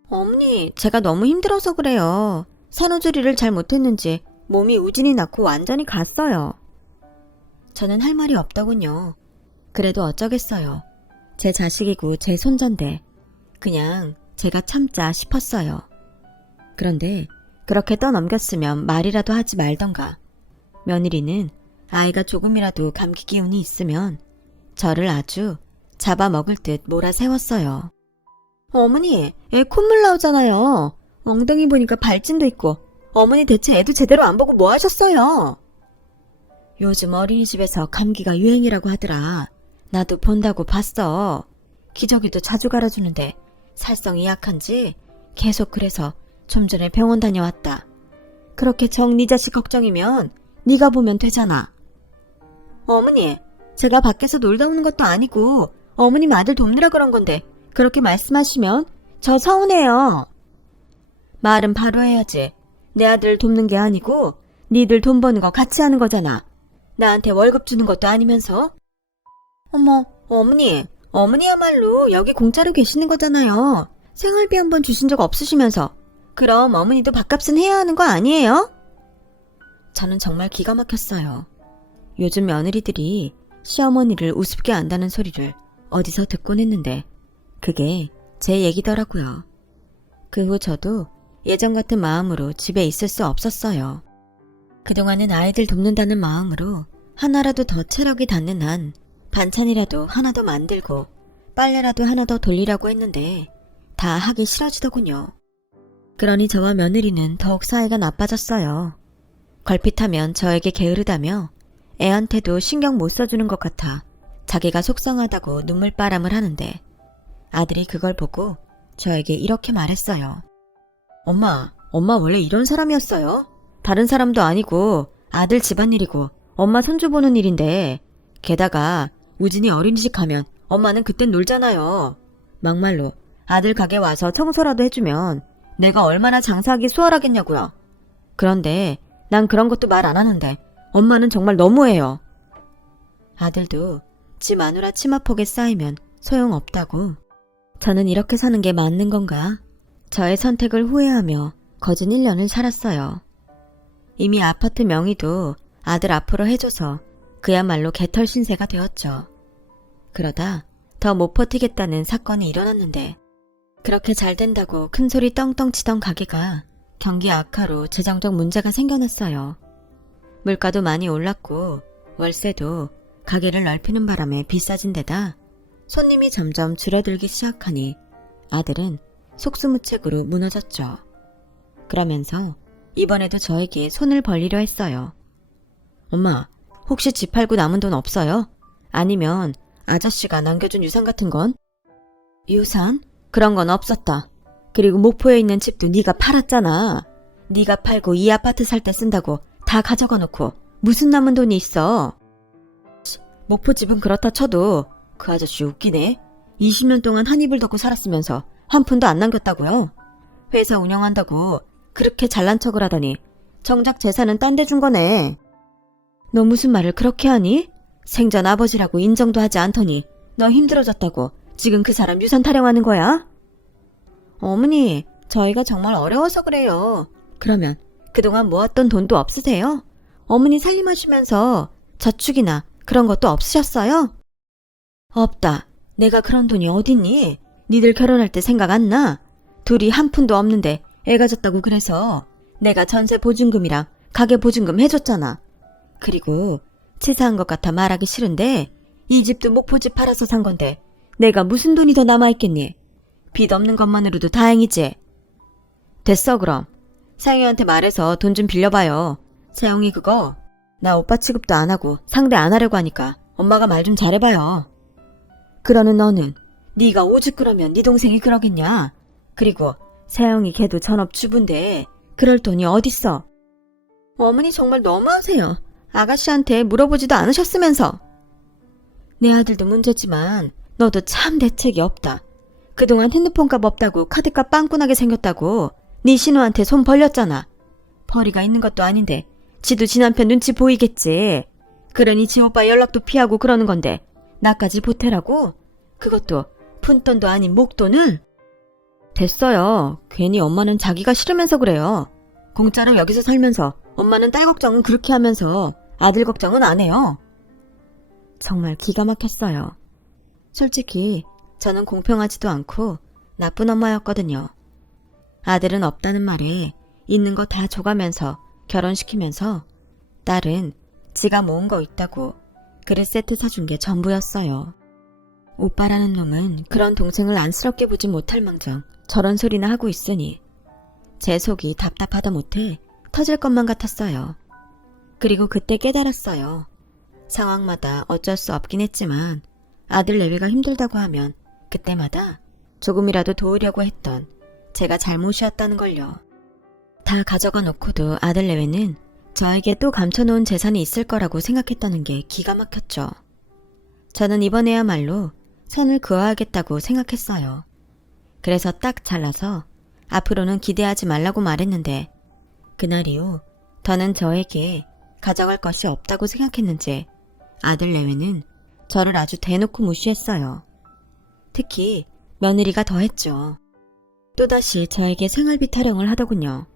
어머니, 제가 너무 힘들어서 그래요. 산후조리를 잘 못했는지 몸이 우진이 낳고 완전히 갔어요. 저는 할 말이 없더군요. 그래도 어쩌겠어요. 제 자식이고 제 손자인데 그냥 제가 참자 싶었어요. 그런데 그렇게 떠넘겼으면 말이라도 하지 말던가. 며느리는 아이가 조금이라도 감기 기운이 있으면 저를 아주 잡아먹을 듯 몰아세웠어요. 어머니, 애 콧물 나오잖아요. 엉덩이 보니까 발진도 있고 어머니 대체 애도 제대로 안 보고 뭐 하셨어요? 요즘 어린이집에서 감기가 유행이라고 하더라. 나도 본다고 봤어. 기저귀도 자주 갈아주는데 살성이 약한지 계속 그래서 좀 전에 병원 다녀왔다. 그렇게 네 자식 걱정이면 네가 보면 되잖아. 어머니, 제가 밖에서 놀다 오는 것도 아니고 어머님 아들 돕느라 그런 건데 그렇게 말씀하시면 저 서운해요. 말은 바로 해야지. 내 아들 돕는 게 아니고 니들 돈 버는 거 같이 하는 거잖아. 나한테 월급 주는 것도 아니면서. 어머, 어머니야말로 여기 공짜로 계시는 거잖아요. 생활비 한 번 주신 적 없으시면서. 그럼 어머니도 밥값은 해야 하는 거 아니에요? 저는 정말 기가 막혔어요. 요즘 며느리들이 시어머니를 우습게 안다는 소리를 어디서 듣곤 했는데 그게 제 얘기더라고요. 그 후 저도 예전 같은 마음으로 집에 있을 수 없었어요. 그동안은 아이들 돕는다는 마음으로 하나라도 더 체력이 닿는 한 반찬이라도 하나 더 만들고 빨래라도 하나 더 돌리라고 했는데 다 하기 싫어지더군요. 그러니 저와 며느리는 더욱 사이가 나빠졌어요. 걸핏하면 저에게 게으르다며 애한테도 신경 못 써주는 것 같아 자기가 속상하다고 눈물바람을 하는데 아들이 그걸 보고 저에게 이렇게 말했어요. 엄마 원래 이런 사람이었어요? 다른 사람도 아니고 아들 집안일이고 엄마 손주 보는 일인데 게다가 우진이 어린이집 가면 엄마는 그땐 놀잖아요. 막말로 아들 가게 와서 청소라도 해주면 내가 얼마나 장사하기 수월하겠냐고요. 그런데 난 그런 것도 말 안 하는데 엄마는 정말 너무해요. 아들도 지 마누라 치마폭에 쌓이면 소용없다고. 저는 이렇게 사는 게 맞는 건가? 저의 선택을 후회하며 거진 1년을 살았어요. 이미 아파트 명의도 아들 앞으로 해줘서 그야말로 개털 신세가 되었죠. 그러다 더 못 버티겠다는 사건이 일어났는데 그렇게 잘 된다고 큰소리 떵떵 치던 가게가 경기 악화로 재정적 문제가 생겨났어요. 물가도 많이 올랐고 월세도 가게를 넓히는 바람에 비싸진 데다 손님이 점점 줄어들기 시작하니 아들은 속수무책으로 무너졌죠. 그러면서 이번에도 저에게 손을 벌리려 했어요. 엄마, 혹시 집 팔고 남은 돈 없어요? 아니면 아저씨가 남겨준 유산 같은 건? 유산? 그런 건 없었다. 그리고 목포에 있는 집도 네가 팔았잖아. 네가 팔고 이 아파트 살 때 쓴다고 다 가져가 놓고 무슨 남은 돈이 있어? 목포 집은 그렇다 쳐도 그 아저씨 웃기네. 20년 동안 한 입을 덮고 살았으면서 한 푼도 안 남겼다고요? 회사 운영한다고 그렇게 잘난 척을 하더니 정작 재산은 딴 데 준 거네. 너 무슨 말을 그렇게 하니? 생전 아버지라고 인정도 하지 않더니 너 힘들어졌다고 지금 그 사람 유산 타령하는 거야? 어머니, 저희가 정말 어려워서 그래요. 그러면 그동안 모았던 돈도 없으세요? 어머니 살림하시면서 저축이나 그런 것도 없으셨어요? 없다. 내가 그런 돈이 어딨니? 니들 결혼할 때 생각 안 나? 둘이 한 푼도 없는데 애 가졌다고 그래서 내가 전세 보증금이랑 가게 보증금 해줬잖아. 그리고 치사한 것 같아 말하기 싫은데 이 집도 목포집 팔아서 산 건데 내가 무슨 돈이 더 남아있겠니? 빚 없는 것만으로도 다행이지. 됐어 그럼. 세영이한테 말해서 돈 좀 빌려봐요. 세영이 그거 나 오빠 취급도 안 하고 상대 안 하려고 하니까 엄마가 말 좀 잘해봐요. 그러는 너는 네가 오죽 그러면 네 동생이 그러겠냐. 그리고 세영이 걔도 전업주부인데 그럴 돈이 어딨어. 어머니 정말 너무하세요. 아가씨한테 물어보지도 않으셨으면서. 내 아들도 문제지만 너도 참 대책이 없다. 그동안 핸드폰 값 없다고 카드값 빵꾸나게 생겼다고 네 신우한테 손 벌렸잖아. 벌이가 있는 것도 아닌데 지도 지 남편 눈치 보이겠지. 그러니 지 오빠 연락도 피하고 그러는 건데 나까지 보태라고? 그것도 푼돈도 아닌 목돈을? 됐어요. 괜히 엄마는 자기가 싫으면서 그래요. 공짜로 여기서 살면서 엄마는 딸 걱정은 그렇게 하면서 아들 걱정은 안 해요. 정말 기가 막혔어요. 솔직히 저는 공평하지도 않고 나쁜 엄마였거든요. 아들은 없다는 말에 있는 거 다 줘가면서 결혼시키면서 딸은 지가 모은 거 있다고 그릇 세트 사준 게 전부였어요. 오빠라는 놈은 그런 동생을 안쓰럽게 보지 못할 망정 저런 소리나 하고 있으니 제 속이 답답하다 못해 터질 것만 같았어요. 그리고 그때 깨달았어요. 상황마다 어쩔 수 없긴 했지만 아들 내외가 힘들다고 하면 그때마다 조금이라도 도우려고 했던 제가 잘못이었다는 걸요. 다 가져가 놓고도 아들 내외는 저에게 또 감춰놓은 재산이 있을 거라고 생각했다는 게 기가 막혔죠. 저는 이번에야말로 선을 그어야겠다고 생각했어요. 그래서 딱 잘라서 앞으로는 기대하지 말라고 말했는데 그날 이후 더는 저에게 가져갈 것이 없다고 생각했는지 아들 내외는 저를 아주 대놓고 무시했어요. 특히 며느리가 더했죠. 또다시 저에게 생활비 타령을 하더군요.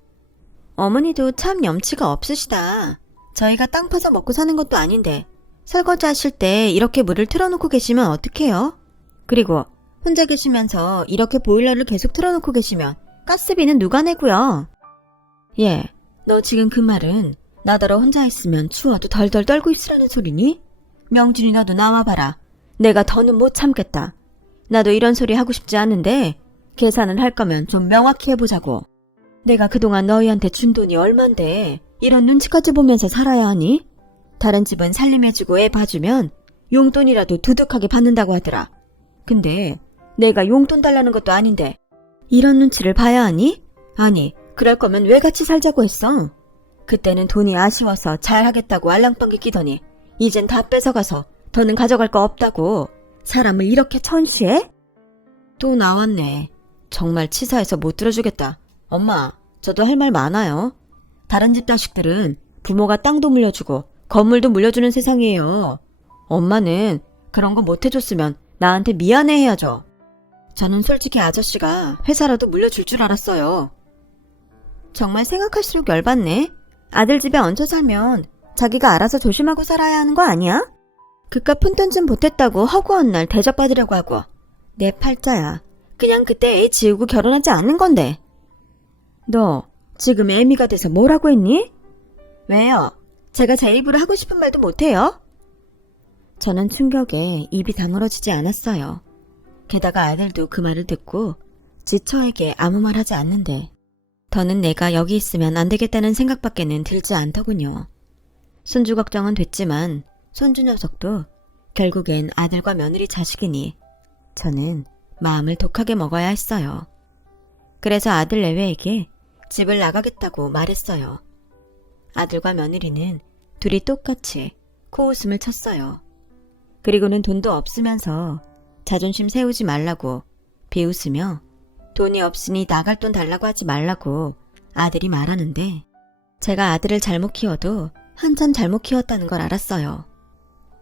어머니도 참 염치가 없으시다. 저희가 땅 파서 먹고 사는 것도 아닌데 설거지 하실 때 이렇게 물을 틀어놓고 계시면 어떡해요? 그리고 혼자 계시면서 이렇게 보일러를 계속 틀어놓고 계시면 가스비는 누가 내고요? 예, 너 지금 그 말은 나더러 혼자 있으면 추워도 덜덜 떨고 있으라는 소리니? 명준이 너도 나와봐라. 내가 더는 못 참겠다. 나도 이런 소리 하고 싶지 않은데 계산을 할 거면 좀 명확히 해보자고. 내가 그동안 너희한테 준 돈이 얼만데 이런 눈치까지 보면서 살아야 하니? 다른 집은 살림해주고 애 봐주면 용돈이라도 두둑하게 받는다고 하더라. 근데 내가 용돈 달라는 것도 아닌데 이런 눈치를 봐야 하니? 아니, 그럴 거면 왜 같이 살자고 했어? 그때는 돈이 아쉬워서 잘하겠다고 알랑방귀 끼더니 이젠 다 뺏어가서 더는 가져갈 거 없다고 사람을 이렇게 천시해? 또 나왔네. 정말 치사해서 못 들어주겠다. 엄마, 저도 할 말 많아요. 다른 집 자식들은 부모가 땅도 물려주고 건물도 물려주는 세상이에요. 엄마는 그런 거 못 해줬으면 나한테 미안해해야죠. 저는 솔직히 아저씨가 회사라도 물려줄 줄 알았어요. 정말 생각할수록 열받네. 아들 집에 얹혀 살면 자기가 알아서 조심하고 살아야 하는 거 아니야? 그깟 푼돈 좀 보탰다고 허구한 날 대접받으려고 하고. 내 팔자야. 그냥 그때 애 지우고 결혼하지 않는 건데. 너 지금 애미가 돼서 뭐라고 했니? 왜요? 제가 제 입으로 하고 싶은 말도 못해요? 저는 충격에 입이 다물어지지 않았어요. 게다가 아들도 그 말을 듣고 지처에게 아무 말 하지 않는데 더는 내가 여기 있으면 안 되겠다는 생각밖에는 들지 않더군요. 손주 걱정은 됐지만 손주 녀석도 결국엔 아들과 며느리 자식이니 저는 마음을 독하게 먹어야 했어요. 그래서 아들 내외에게 집을 나가겠다고 말했어요. 아들과 며느리는 둘이 똑같이 코웃음을 쳤어요. 그리고는 돈도 없으면서 자존심 세우지 말라고 비웃으며 돈이 없으니 나갈 돈 달라고 하지 말라고 아들이 말하는데 제가 아들을 잘못 키워도 한참 잘못 키웠다는 걸 알았어요.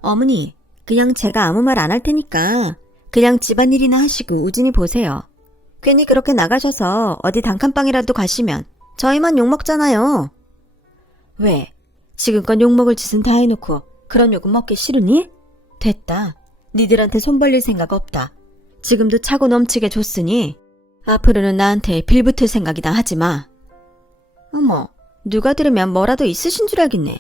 어머니, 그냥 제가 아무 말 안 할 테니까 그냥 집안일이나 하시고 우진이 보세요. 괜히 그렇게 나가셔서 어디 단칸방이라도 가시면 저희만 욕먹잖아요. 왜? 지금껏 욕먹을 짓은 다 해놓고 그런 욕은 먹기 싫으니? 됐다. 니들한테 손 벌릴 생각 없다. 지금도 차고 넘치게 줬으니 앞으로는 나한테 빌붙을 생각이나 하지 마. 어머, 누가 들으면 뭐라도 있으신 줄 알겠네.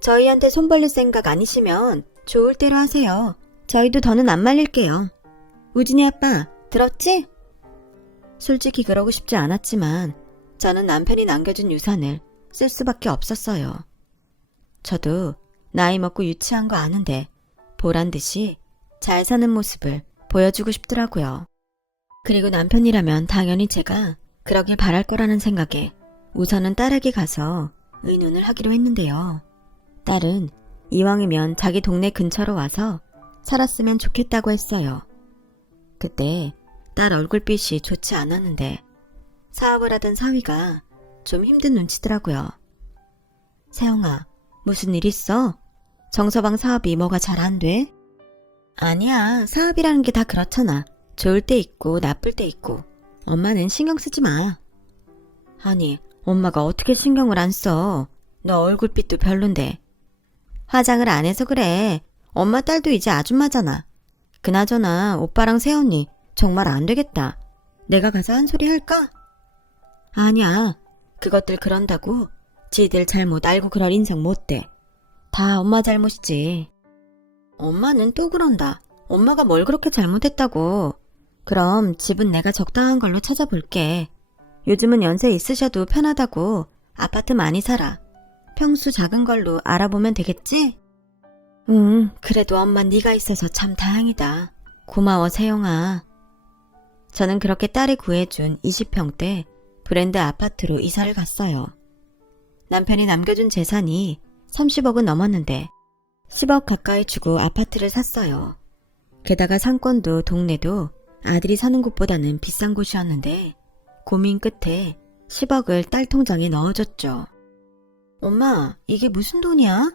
저희한테 손 벌릴 생각 아니시면 좋을 대로 하세요. 저희도 더는 안 말릴게요. 우진이 아빠, 들었지? 솔직히 그러고 싶지 않았지만 저는 남편이 남겨준 유산을 쓸 수밖에 없었어요. 저도 나이 먹고 유치한 거 아는데 보란듯이 잘 사는 모습을 보여주고 싶더라고요. 그리고 남편이라면 당연히 제가 그러길 바랄 거라는 생각에 우선은 딸에게 가서 의논을 하기로 했는데요. 딸은 이왕이면 자기 동네 근처로 와서 살았으면 좋겠다고 했어요. 그때 딸 얼굴빛이 좋지 않았는데 사업을 하던 사위가 좀 힘든 눈치더라고요. 세영아, 무슨 일 있어? 정서방 사업이 뭐가 잘 안 돼? 아니야, 사업이라는 게 다 그렇잖아. 좋을 때 있고 나쁠 때 있고. 엄마는 신경 쓰지 마. 아니, 엄마가 어떻게 신경을 안 써? 너 얼굴빛도 별론데. 화장을 안 해서 그래. 엄마 딸도 이제 아줌마잖아. 그나저나 오빠랑 새언니 정말 안 되겠다. 내가 가서 한 소리 할까? 아니야. 그것들 그런다고 지들 잘못 알고 그럴 인상 못 돼. 다 엄마 잘못이지. 엄마는 또 그런다. 엄마가 뭘 그렇게 잘못했다고. 그럼 집은 내가 적당한 걸로 찾아볼게. 요즘은 연세 있으셔도 편하다고 아파트 많이 살아. 평수 작은 걸로 알아보면 되겠지? 그래도 엄마 네가 있어서 참 다행이다. 고마워 세영아. 저는 그렇게 딸이 구해준 20평대 브랜드 아파트로 이사를 갔어요. 남편이 남겨준 재산이 30억은 넘었는데 10억 가까이 주고 아파트를 샀어요. 게다가 상권도 동네도 아들이 사는 곳보다는 비싼 곳이었는데 고민 끝에 10억을 딸 통장에 넣어줬죠. 엄마, 이게 무슨 돈이야?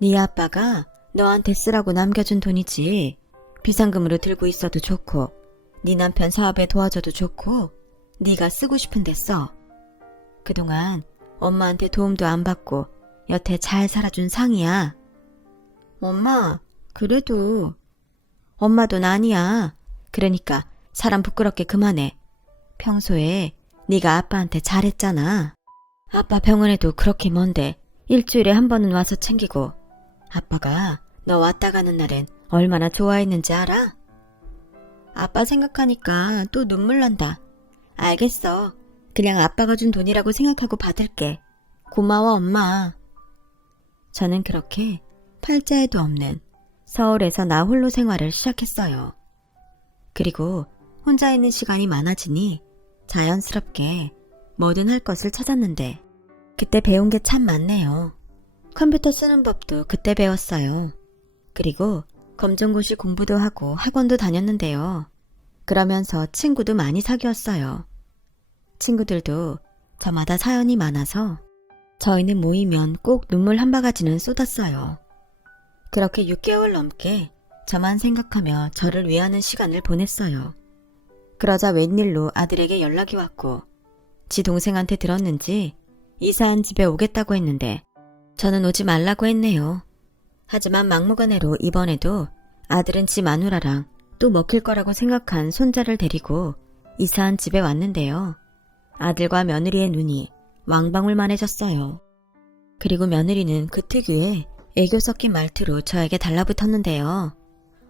네 아빠가 너한테 쓰라고 남겨준 돈이지. 비상금으로 들고 있어도 좋고 네 남편 사업에 도와줘도 좋고 네가 쓰고 싶은 데 써. 그동안 엄마한테 도움도 안 받고 여태 잘 살아준 상이야. 엄마, 그래도 엄마 돈 아니야. 그러니까 사람 부끄럽게 그만해. 평소에 네가 아빠한테 잘했잖아. 아빠 병원에도 그렇게 먼데 일주일에 한 번은 와서 챙기고 아빠가 너 왔다 가는 날엔 얼마나 좋아했는지 알아? 아빠 생각하니까 또 눈물 난다. 알겠어. 그냥 아빠가 준 돈이라고 생각하고 받을게. 고마워 엄마. 저는 그렇게 팔자에도 없는 서울에서 나 홀로 생활을 시작했어요. 그리고 혼자 있는 시간이 많아지니 자연스럽게 뭐든 할 것을 찾았는데 그때 배운 게 참 많네요. 컴퓨터 쓰는 법도 그때 배웠어요. 그리고 검정고시 공부도 하고 학원도 다녔는데요. 그러면서 친구도 많이 사귀었어요. 친구들도 저마다 사연이 많아서 저희는 모이면 꼭 눈물 한 바가지는 쏟았어요. 그렇게 6개월 넘게 저만 생각하며 저를 위하는 시간을 보냈어요. 그러자 웬일로 아들에게 연락이 왔고 지 동생한테 들었는지 이사한 집에 오겠다고 했는데 저는 오지 말라고 했네요. 하지만 막무가내로 이번에도 아들은 지 마누라랑 또 먹힐 거라고 생각한 손자를 데리고 이사한 집에 왔는데요. 아들과 며느리의 눈이 왕방울만해졌어요. 그리고 며느리는 그 특유의 애교 섞인 말투로 저에게 달라붙었는데요.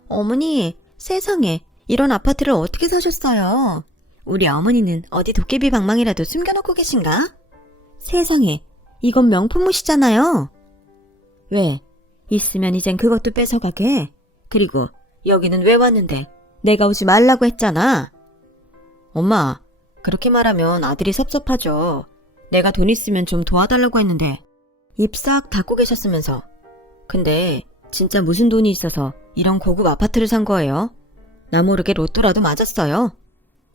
어머니, 세상에 이런 아파트를 어떻게 사셨어요? 우리 어머니는 어디 도깨비 방망이라도 숨겨놓고 계신가? 세상에, 이건 명품옷이잖아요. 왜? 있으면 이젠 그것도 뺏어가게. 그리고 여기는 왜 왔는데 내가 오지 말라고 했잖아. 엄마, 그렇게 말하면 아들이 섭섭하죠. 내가 돈 있으면 좀 도와달라고 했는데 입 싹 닫고 계셨으면서. 근데 진짜 무슨 돈이 있어서 이런 고급 아파트를 산 거예요? 나 모르게 로또라도 맞았어요.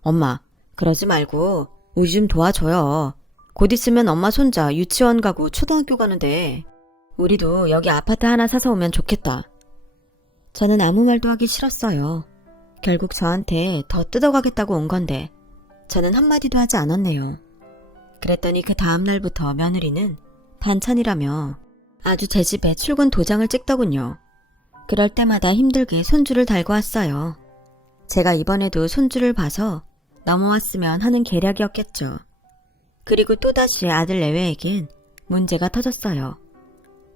엄마, 그러지 말고 우리 좀 도와줘요. 곧 있으면 엄마 손자 유치원 가고 초등학교 가는데 우리도 여기 아파트 하나 사서 오면 좋겠다. 저는 아무 말도 하기 싫었어요. 결국 저한테 더 뜯어가겠다고 온 건데 저는 한마디도 하지 않았네요. 그랬더니 그 다음날부터 며느리는 반찬이라며 아주 제 집에 출근 도장을 찍더군요. 그럴 때마다 힘들게 손주를 달고 왔어요. 제가 이번에도 손주를 봐서 넘어왔으면 하는 계략이었겠죠. 그리고 또다시 아들 내외에겐 문제가 터졌어요.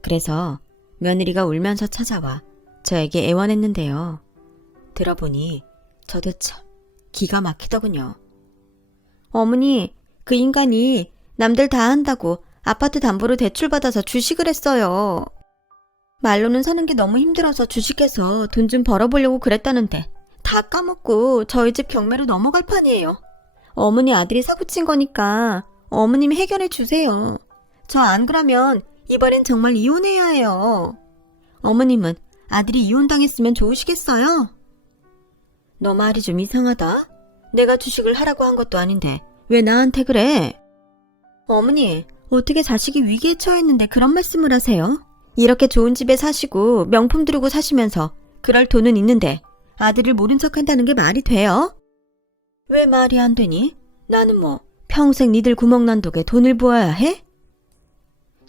그래서 며느리가 울면서 찾아와 저에게 애원했는데요. 들어보니 저도 참 기가 막히더군요. 어머니, 그 인간이 남들 다 한다고 아파트 담보로 대출받아서 주식을 했어요. 말로는 사는 게 너무 힘들어서 주식해서 돈 좀 벌어보려고 그랬다는데 다 까먹고 저희 집 경매로 넘어갈 판이에요. 어머니 아들이 사고친 거니까 어머님이 해결해 주세요. 저 안 그러면 이번엔 정말 이혼해야 해요. 어머님은 아들이 이혼당했으면 좋으시겠어요? 너 말이 좀 이상하다. 내가 주식을 하라고 한 것도 아닌데 왜 나한테 그래? 어머니, 어떻게 자식이 위기에 처했는데 그런 말씀을 하세요? 이렇게 좋은 집에 사시고 명품 들고 사시면서 그럴 돈은 있는데 아들을 모른 척한다는 게 말이 돼요? 왜 말이 안 되니? 나는 뭐 평생 니들 구멍난 독에 돈을 부어야 해?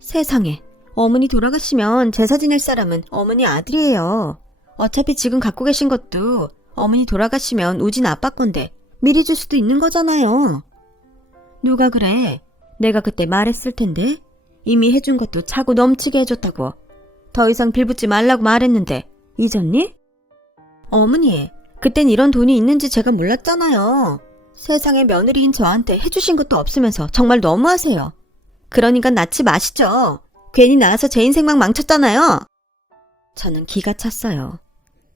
세상에, 어머니 돌아가시면 제사 지낼 사람은 어머니 아들이에요. 어차피 지금 갖고 계신 것도 어머니 돌아가시면 우진 아빠 건데 미리 줄 수도 있는 거잖아요. 누가 그래? 내가 그때 말했을 텐데 이미 해준 것도 차고 넘치게 해줬다고. 더 이상 빌붙지 말라고 말했는데 잊었니? 어머니, 그땐 이런 돈이 있는지 제가 몰랐잖아요. 세상에 며느리인 저한테 해주신 것도 없으면서 정말 너무하세요. 그러니까 낳지 마시죠. 괜히 낳아서 제 인생만 망쳤잖아요. 저는 기가 찼어요.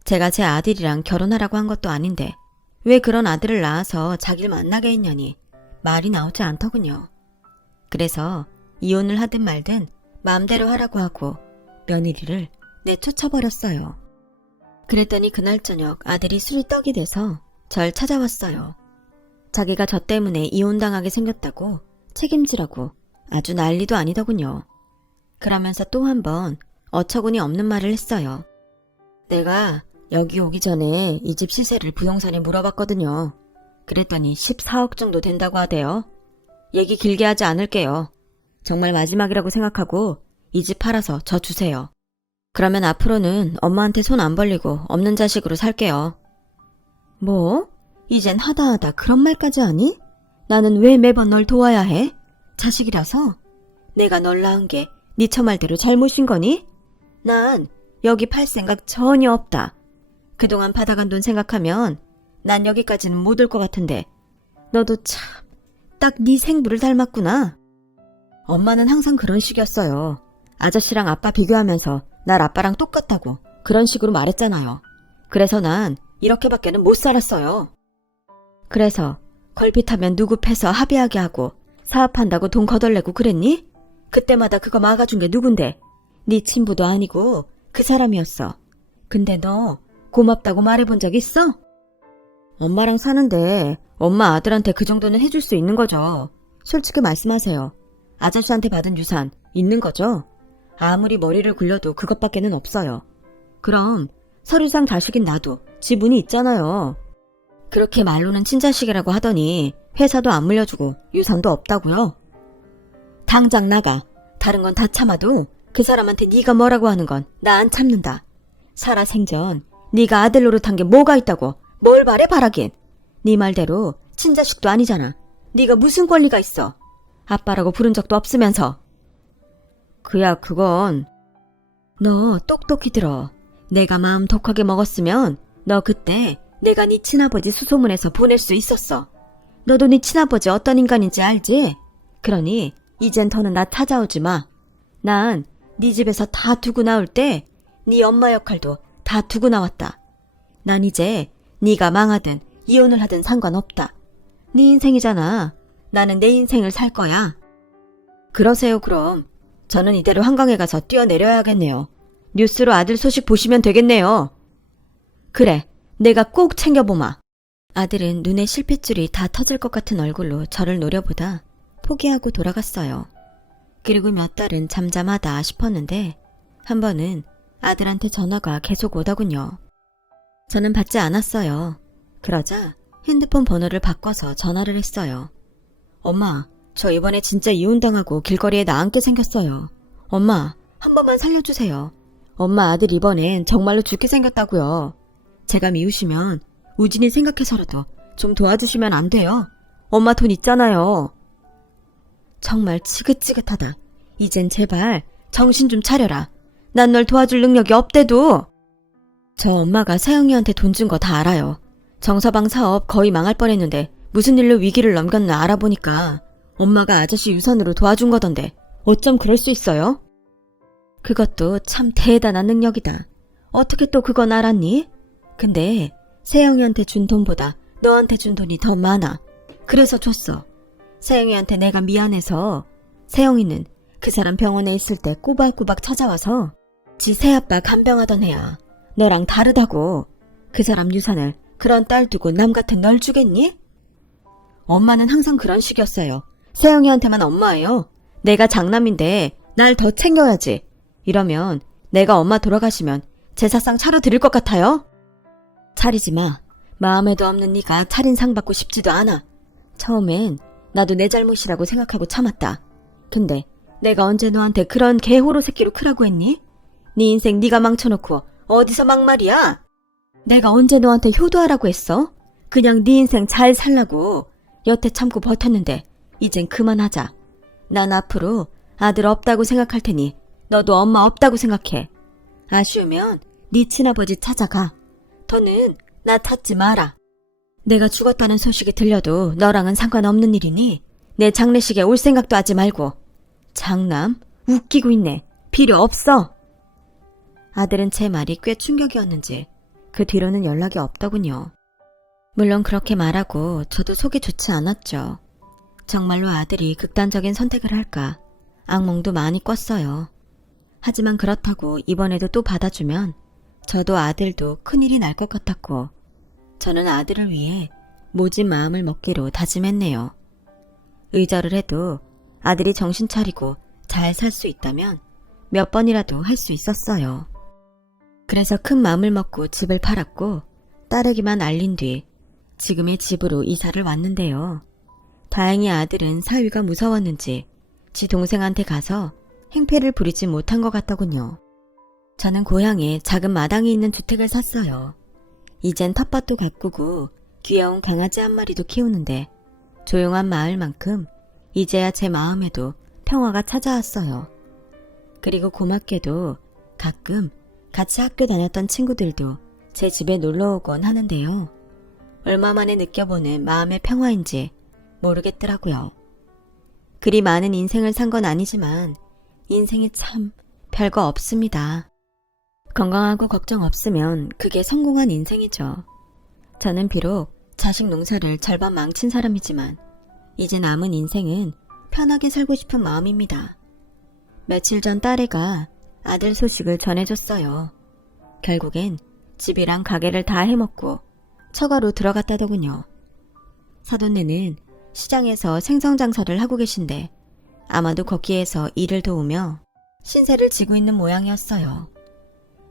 제가 제 아들이랑 결혼하라고 한 것도 아닌데 왜 그런 아들을 낳아서 자기를 만나게 했냐니 말이 나오지 않더군요. 그래서 이혼을 하든 말든 마음대로 하라고 하고 며느리를 내쫓아버렸어요. 그랬더니 그날 저녁 아들이 술이 떡이 돼서 절 찾아왔어요. 자기가 저 때문에 이혼당하게 생겼다고 책임지라고 아주 난리도 아니더군요. 그러면서 또 한 번 어처구니 없는 말을 했어요. 내가 여기 오기 전에 이 집 시세를 부동산에 물어봤거든요. 그랬더니 14억 정도 된다고 하대요. 얘기 길게 하지 않을게요. 정말 마지막이라고 생각하고 이 집 팔아서 저 주세요. 그러면 앞으로는 엄마한테 손 안 벌리고 없는 자식으로 살게요. 뭐? 이젠 하다하다 그런 말까지 하니? 나는 왜 매번 널 도와야 해? 자식이라서? 내가 널 낳은 게 네 처말대로 잘못인 거니? 난 여기 팔 생각 전혀 없다. 그동안 받아간 돈 생각하면 난 여기까지는 못 올 것 같은데 너도 참 딱 네 생부를 닮았구나. 엄마는 항상 그런 식이었어요. 아저씨랑 아빠 비교하면서 날 아빠랑 똑같다고 그런 식으로 말했잖아요. 그래서 난 이렇게밖에는 못 살았어요. 그래서 걸핏하면 누구 패서 합의하게 하고 사업한다고 돈 거덜내고 그랬니? 그때마다 그거 막아준 게 누군데? 네 친부도 아니고 그 사람이었어. 근데 너 고맙다고 말해본 적 있어? 엄마랑 사는데 엄마 아들한테 그 정도는 해줄 수 있는 거죠. 솔직히 말씀하세요. 아저씨한테 받은 유산 있는 거죠? 아무리 머리를 굴려도 그것밖에는 없어요. 그럼 서류상 자식인 나도 지분이 있잖아요. 그렇게 말로는 친자식이라고 하더니 회사도 안 물려주고 유산도 없다고요? 당장 나가. 다른 건 다 참아도 그 사람한테 네가 뭐라고 하는 건 나 안 참는다. 살아생전 네가 아들 노릇한 게 뭐가 있다고 뭘 바래 바라긴. 네 말대로 친자식도 아니잖아. 네가 무슨 권리가 있어. 아빠라고 부른 적도 없으면서. 그야 그건. 너 똑똑히 들어. 내가 마음 독하게 먹었으면 너 그때 내가 네 친아버지 수소문해서 보낼 수 있었어. 너도 네 친아버지 어떤 인간인지 알지? 그러니 이젠 더는 나 찾아오지 마. 난 네 집에서 다 두고 나올 때 네 엄마 역할도 다 두고 나왔다. 난 이제 네가 망하든 이혼을 하든 상관없다. 네 인생이잖아. 나는 내 인생을 살 거야. 그러세요 그럼. 저는 이대로 한강에 가서 뛰어내려야겠네요. 뉴스로 아들 소식 보시면 되겠네요. 그래, 내가 꼭 챙겨보마. 아들은 눈에 실핏줄이 다 터질 것 같은 얼굴로 저를 노려보다 포기하고 돌아갔어요. 그리고 몇 달은 잠잠하다 싶었는데 한 번은 아들한테 전화가 계속 오더군요. 저는 받지 않았어요. 그러자 핸드폰 번호를 바꿔서 전화를 했어요. 엄마, 저 이번에 진짜 이혼당하고 길거리에 나앉게 생겼어요. 엄마, 한 번만 살려주세요. 엄마 아들 이번엔 정말로 죽게 생겼다고요. 제가 미우시면 우진이 생각해서라도 좀 도와주시면 안 돼요? 엄마 돈 있잖아요. 정말 지긋지긋하다. 이젠 제발 정신 좀 차려라. 난 널 도와줄 능력이 없대도. 저 엄마가 세영이한테 돈 준 거 다 알아요. 정서방 사업 거의 망할 뻔했는데 무슨 일로 위기를 넘겼나 알아보니까 엄마가 아저씨 유산으로 도와준 거던데 어쩜 그럴 수 있어요? 그것도 참 대단한 능력이다. 어떻게 또 그건 알았니? 근데 세영이한테 준 돈보다 너한테 준 돈이 더 많아. 그래서 줬어. 세영이한테 내가 미안해서 세영이는 그 사람 병원에 있을 때 꼬박꼬박 찾아와서 지 새아빠 간병하던 애야. 너랑 다르다고. 그 사람 유산을 그런 딸 두고 남 같은 널 주겠니? 엄마는 항상 그런 식이었어요. 세영이한테만 엄마예요. 내가 장남인데 날 더 챙겨야지. 이러면 내가 엄마 돌아가시면 제사상 차려드릴 것 같아요? 차리지 마. 마음에도 없는 네가 차린 상 받고 싶지도 않아. 처음엔 나도 내 잘못이라고 생각하고 참았다. 근데 내가 언제 너한테 그런 개호로 새끼로 크라고 했니? 네 인생 네가 망쳐놓고 어디서 막말이야? 내가 언제 너한테 효도하라고 했어? 그냥 네 인생 잘 살라고 여태 참고 버텼는데 이젠 그만하자. 난 앞으로 아들 없다고 생각할 테니 너도 엄마 없다고 생각해. 아쉬우면 네 친아버지 찾아가. 더는 나 찾지 마라. 내가 죽었다는 소식이 들려도 너랑은 상관없는 일이니 내 장례식에 올 생각도 하지 말고 장남? 웃기고 있네. 필요 없어! 아들은 제 말이 꽤 충격이었는지 그 뒤로는 연락이 없더군요. 물론 그렇게 말하고 저도 속이 좋지 않았죠. 정말로 아들이 극단적인 선택을 할까 악몽도 많이 꿨어요. 하지만 그렇다고 이번에도 또 받아주면 저도 아들도 큰일이 날 것 같았고 저는 아들을 위해 모진 마음을 먹기로 다짐했네요. 의절을 해도 아들이 정신 차리고 잘 살 수 있다면 몇 번이라도 할 수 있었어요. 그래서 큰 마음을 먹고 집을 팔았고 딸에게만 알린 뒤 지금의 집으로 이사를 왔는데요. 다행히 아들은 사위가 무서웠는지 지 동생한테 가서 행패를 부리지 못한 것 같더군요. 저는 고향에 작은 마당이 있는 주택을 샀어요. 이젠 텃밭도 가꾸고 귀여운 강아지 한 마리도 키우는데 조용한 마을만큼 이제야 제 마음에도 평화가 찾아왔어요. 그리고 고맙게도 가끔 같이 학교 다녔던 친구들도 제 집에 놀러 오곤 하는데요. 얼마 만에 느껴보는 마음의 평화인지 모르겠더라고요. 그리 많은 인생을 산 건 아니지만 인생이 참 별거 없습니다. 건강하고 걱정 없으면 그게 성공한 인생이죠. 저는 비록 자식 농사를 절반 망친 사람이지만 이제 남은 인생은 편하게 살고 싶은 마음입니다. 며칠 전 딸애가 아들 소식을 전해줬어요. 결국엔 집이랑 가게를 다 해먹고 처가로 들어갔다더군요. 사돈네는 시장에서 생선장사를 하고 계신데 아마도 거기에서 일을 도우며 신세를 지고 있는 모양이었어요.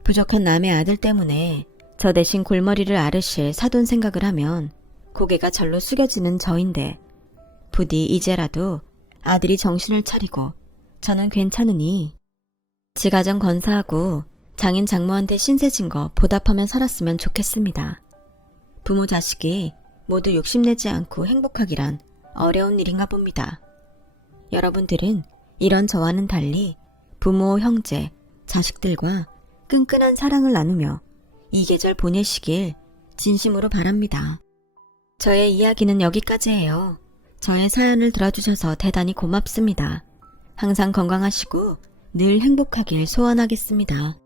부족한 남의 아들 때문에 저 대신 골머리를 앓으실 사돈 생각을 하면 고개가 절로 숙여지는 저인데 부디 이제라도 아들이 정신을 차리고 저는 괜찮으니 지가정 건사하고 장인 장모한테 신세진 거 보답하며 살았으면 좋겠습니다. 부모 자식이 모두 욕심내지 않고 행복하기란 어려운 일인가 봅니다. 여러분들은 이런 저와는 달리 부모, 형제, 자식들과 끈끈한 사랑을 나누며 이 계절 보내시길 진심으로 바랍니다. 저의 이야기는 여기까지예요. 저의 사연을 들어주셔서 대단히 고맙습니다. 항상 건강하시고 늘 행복하길 소원하겠습니다.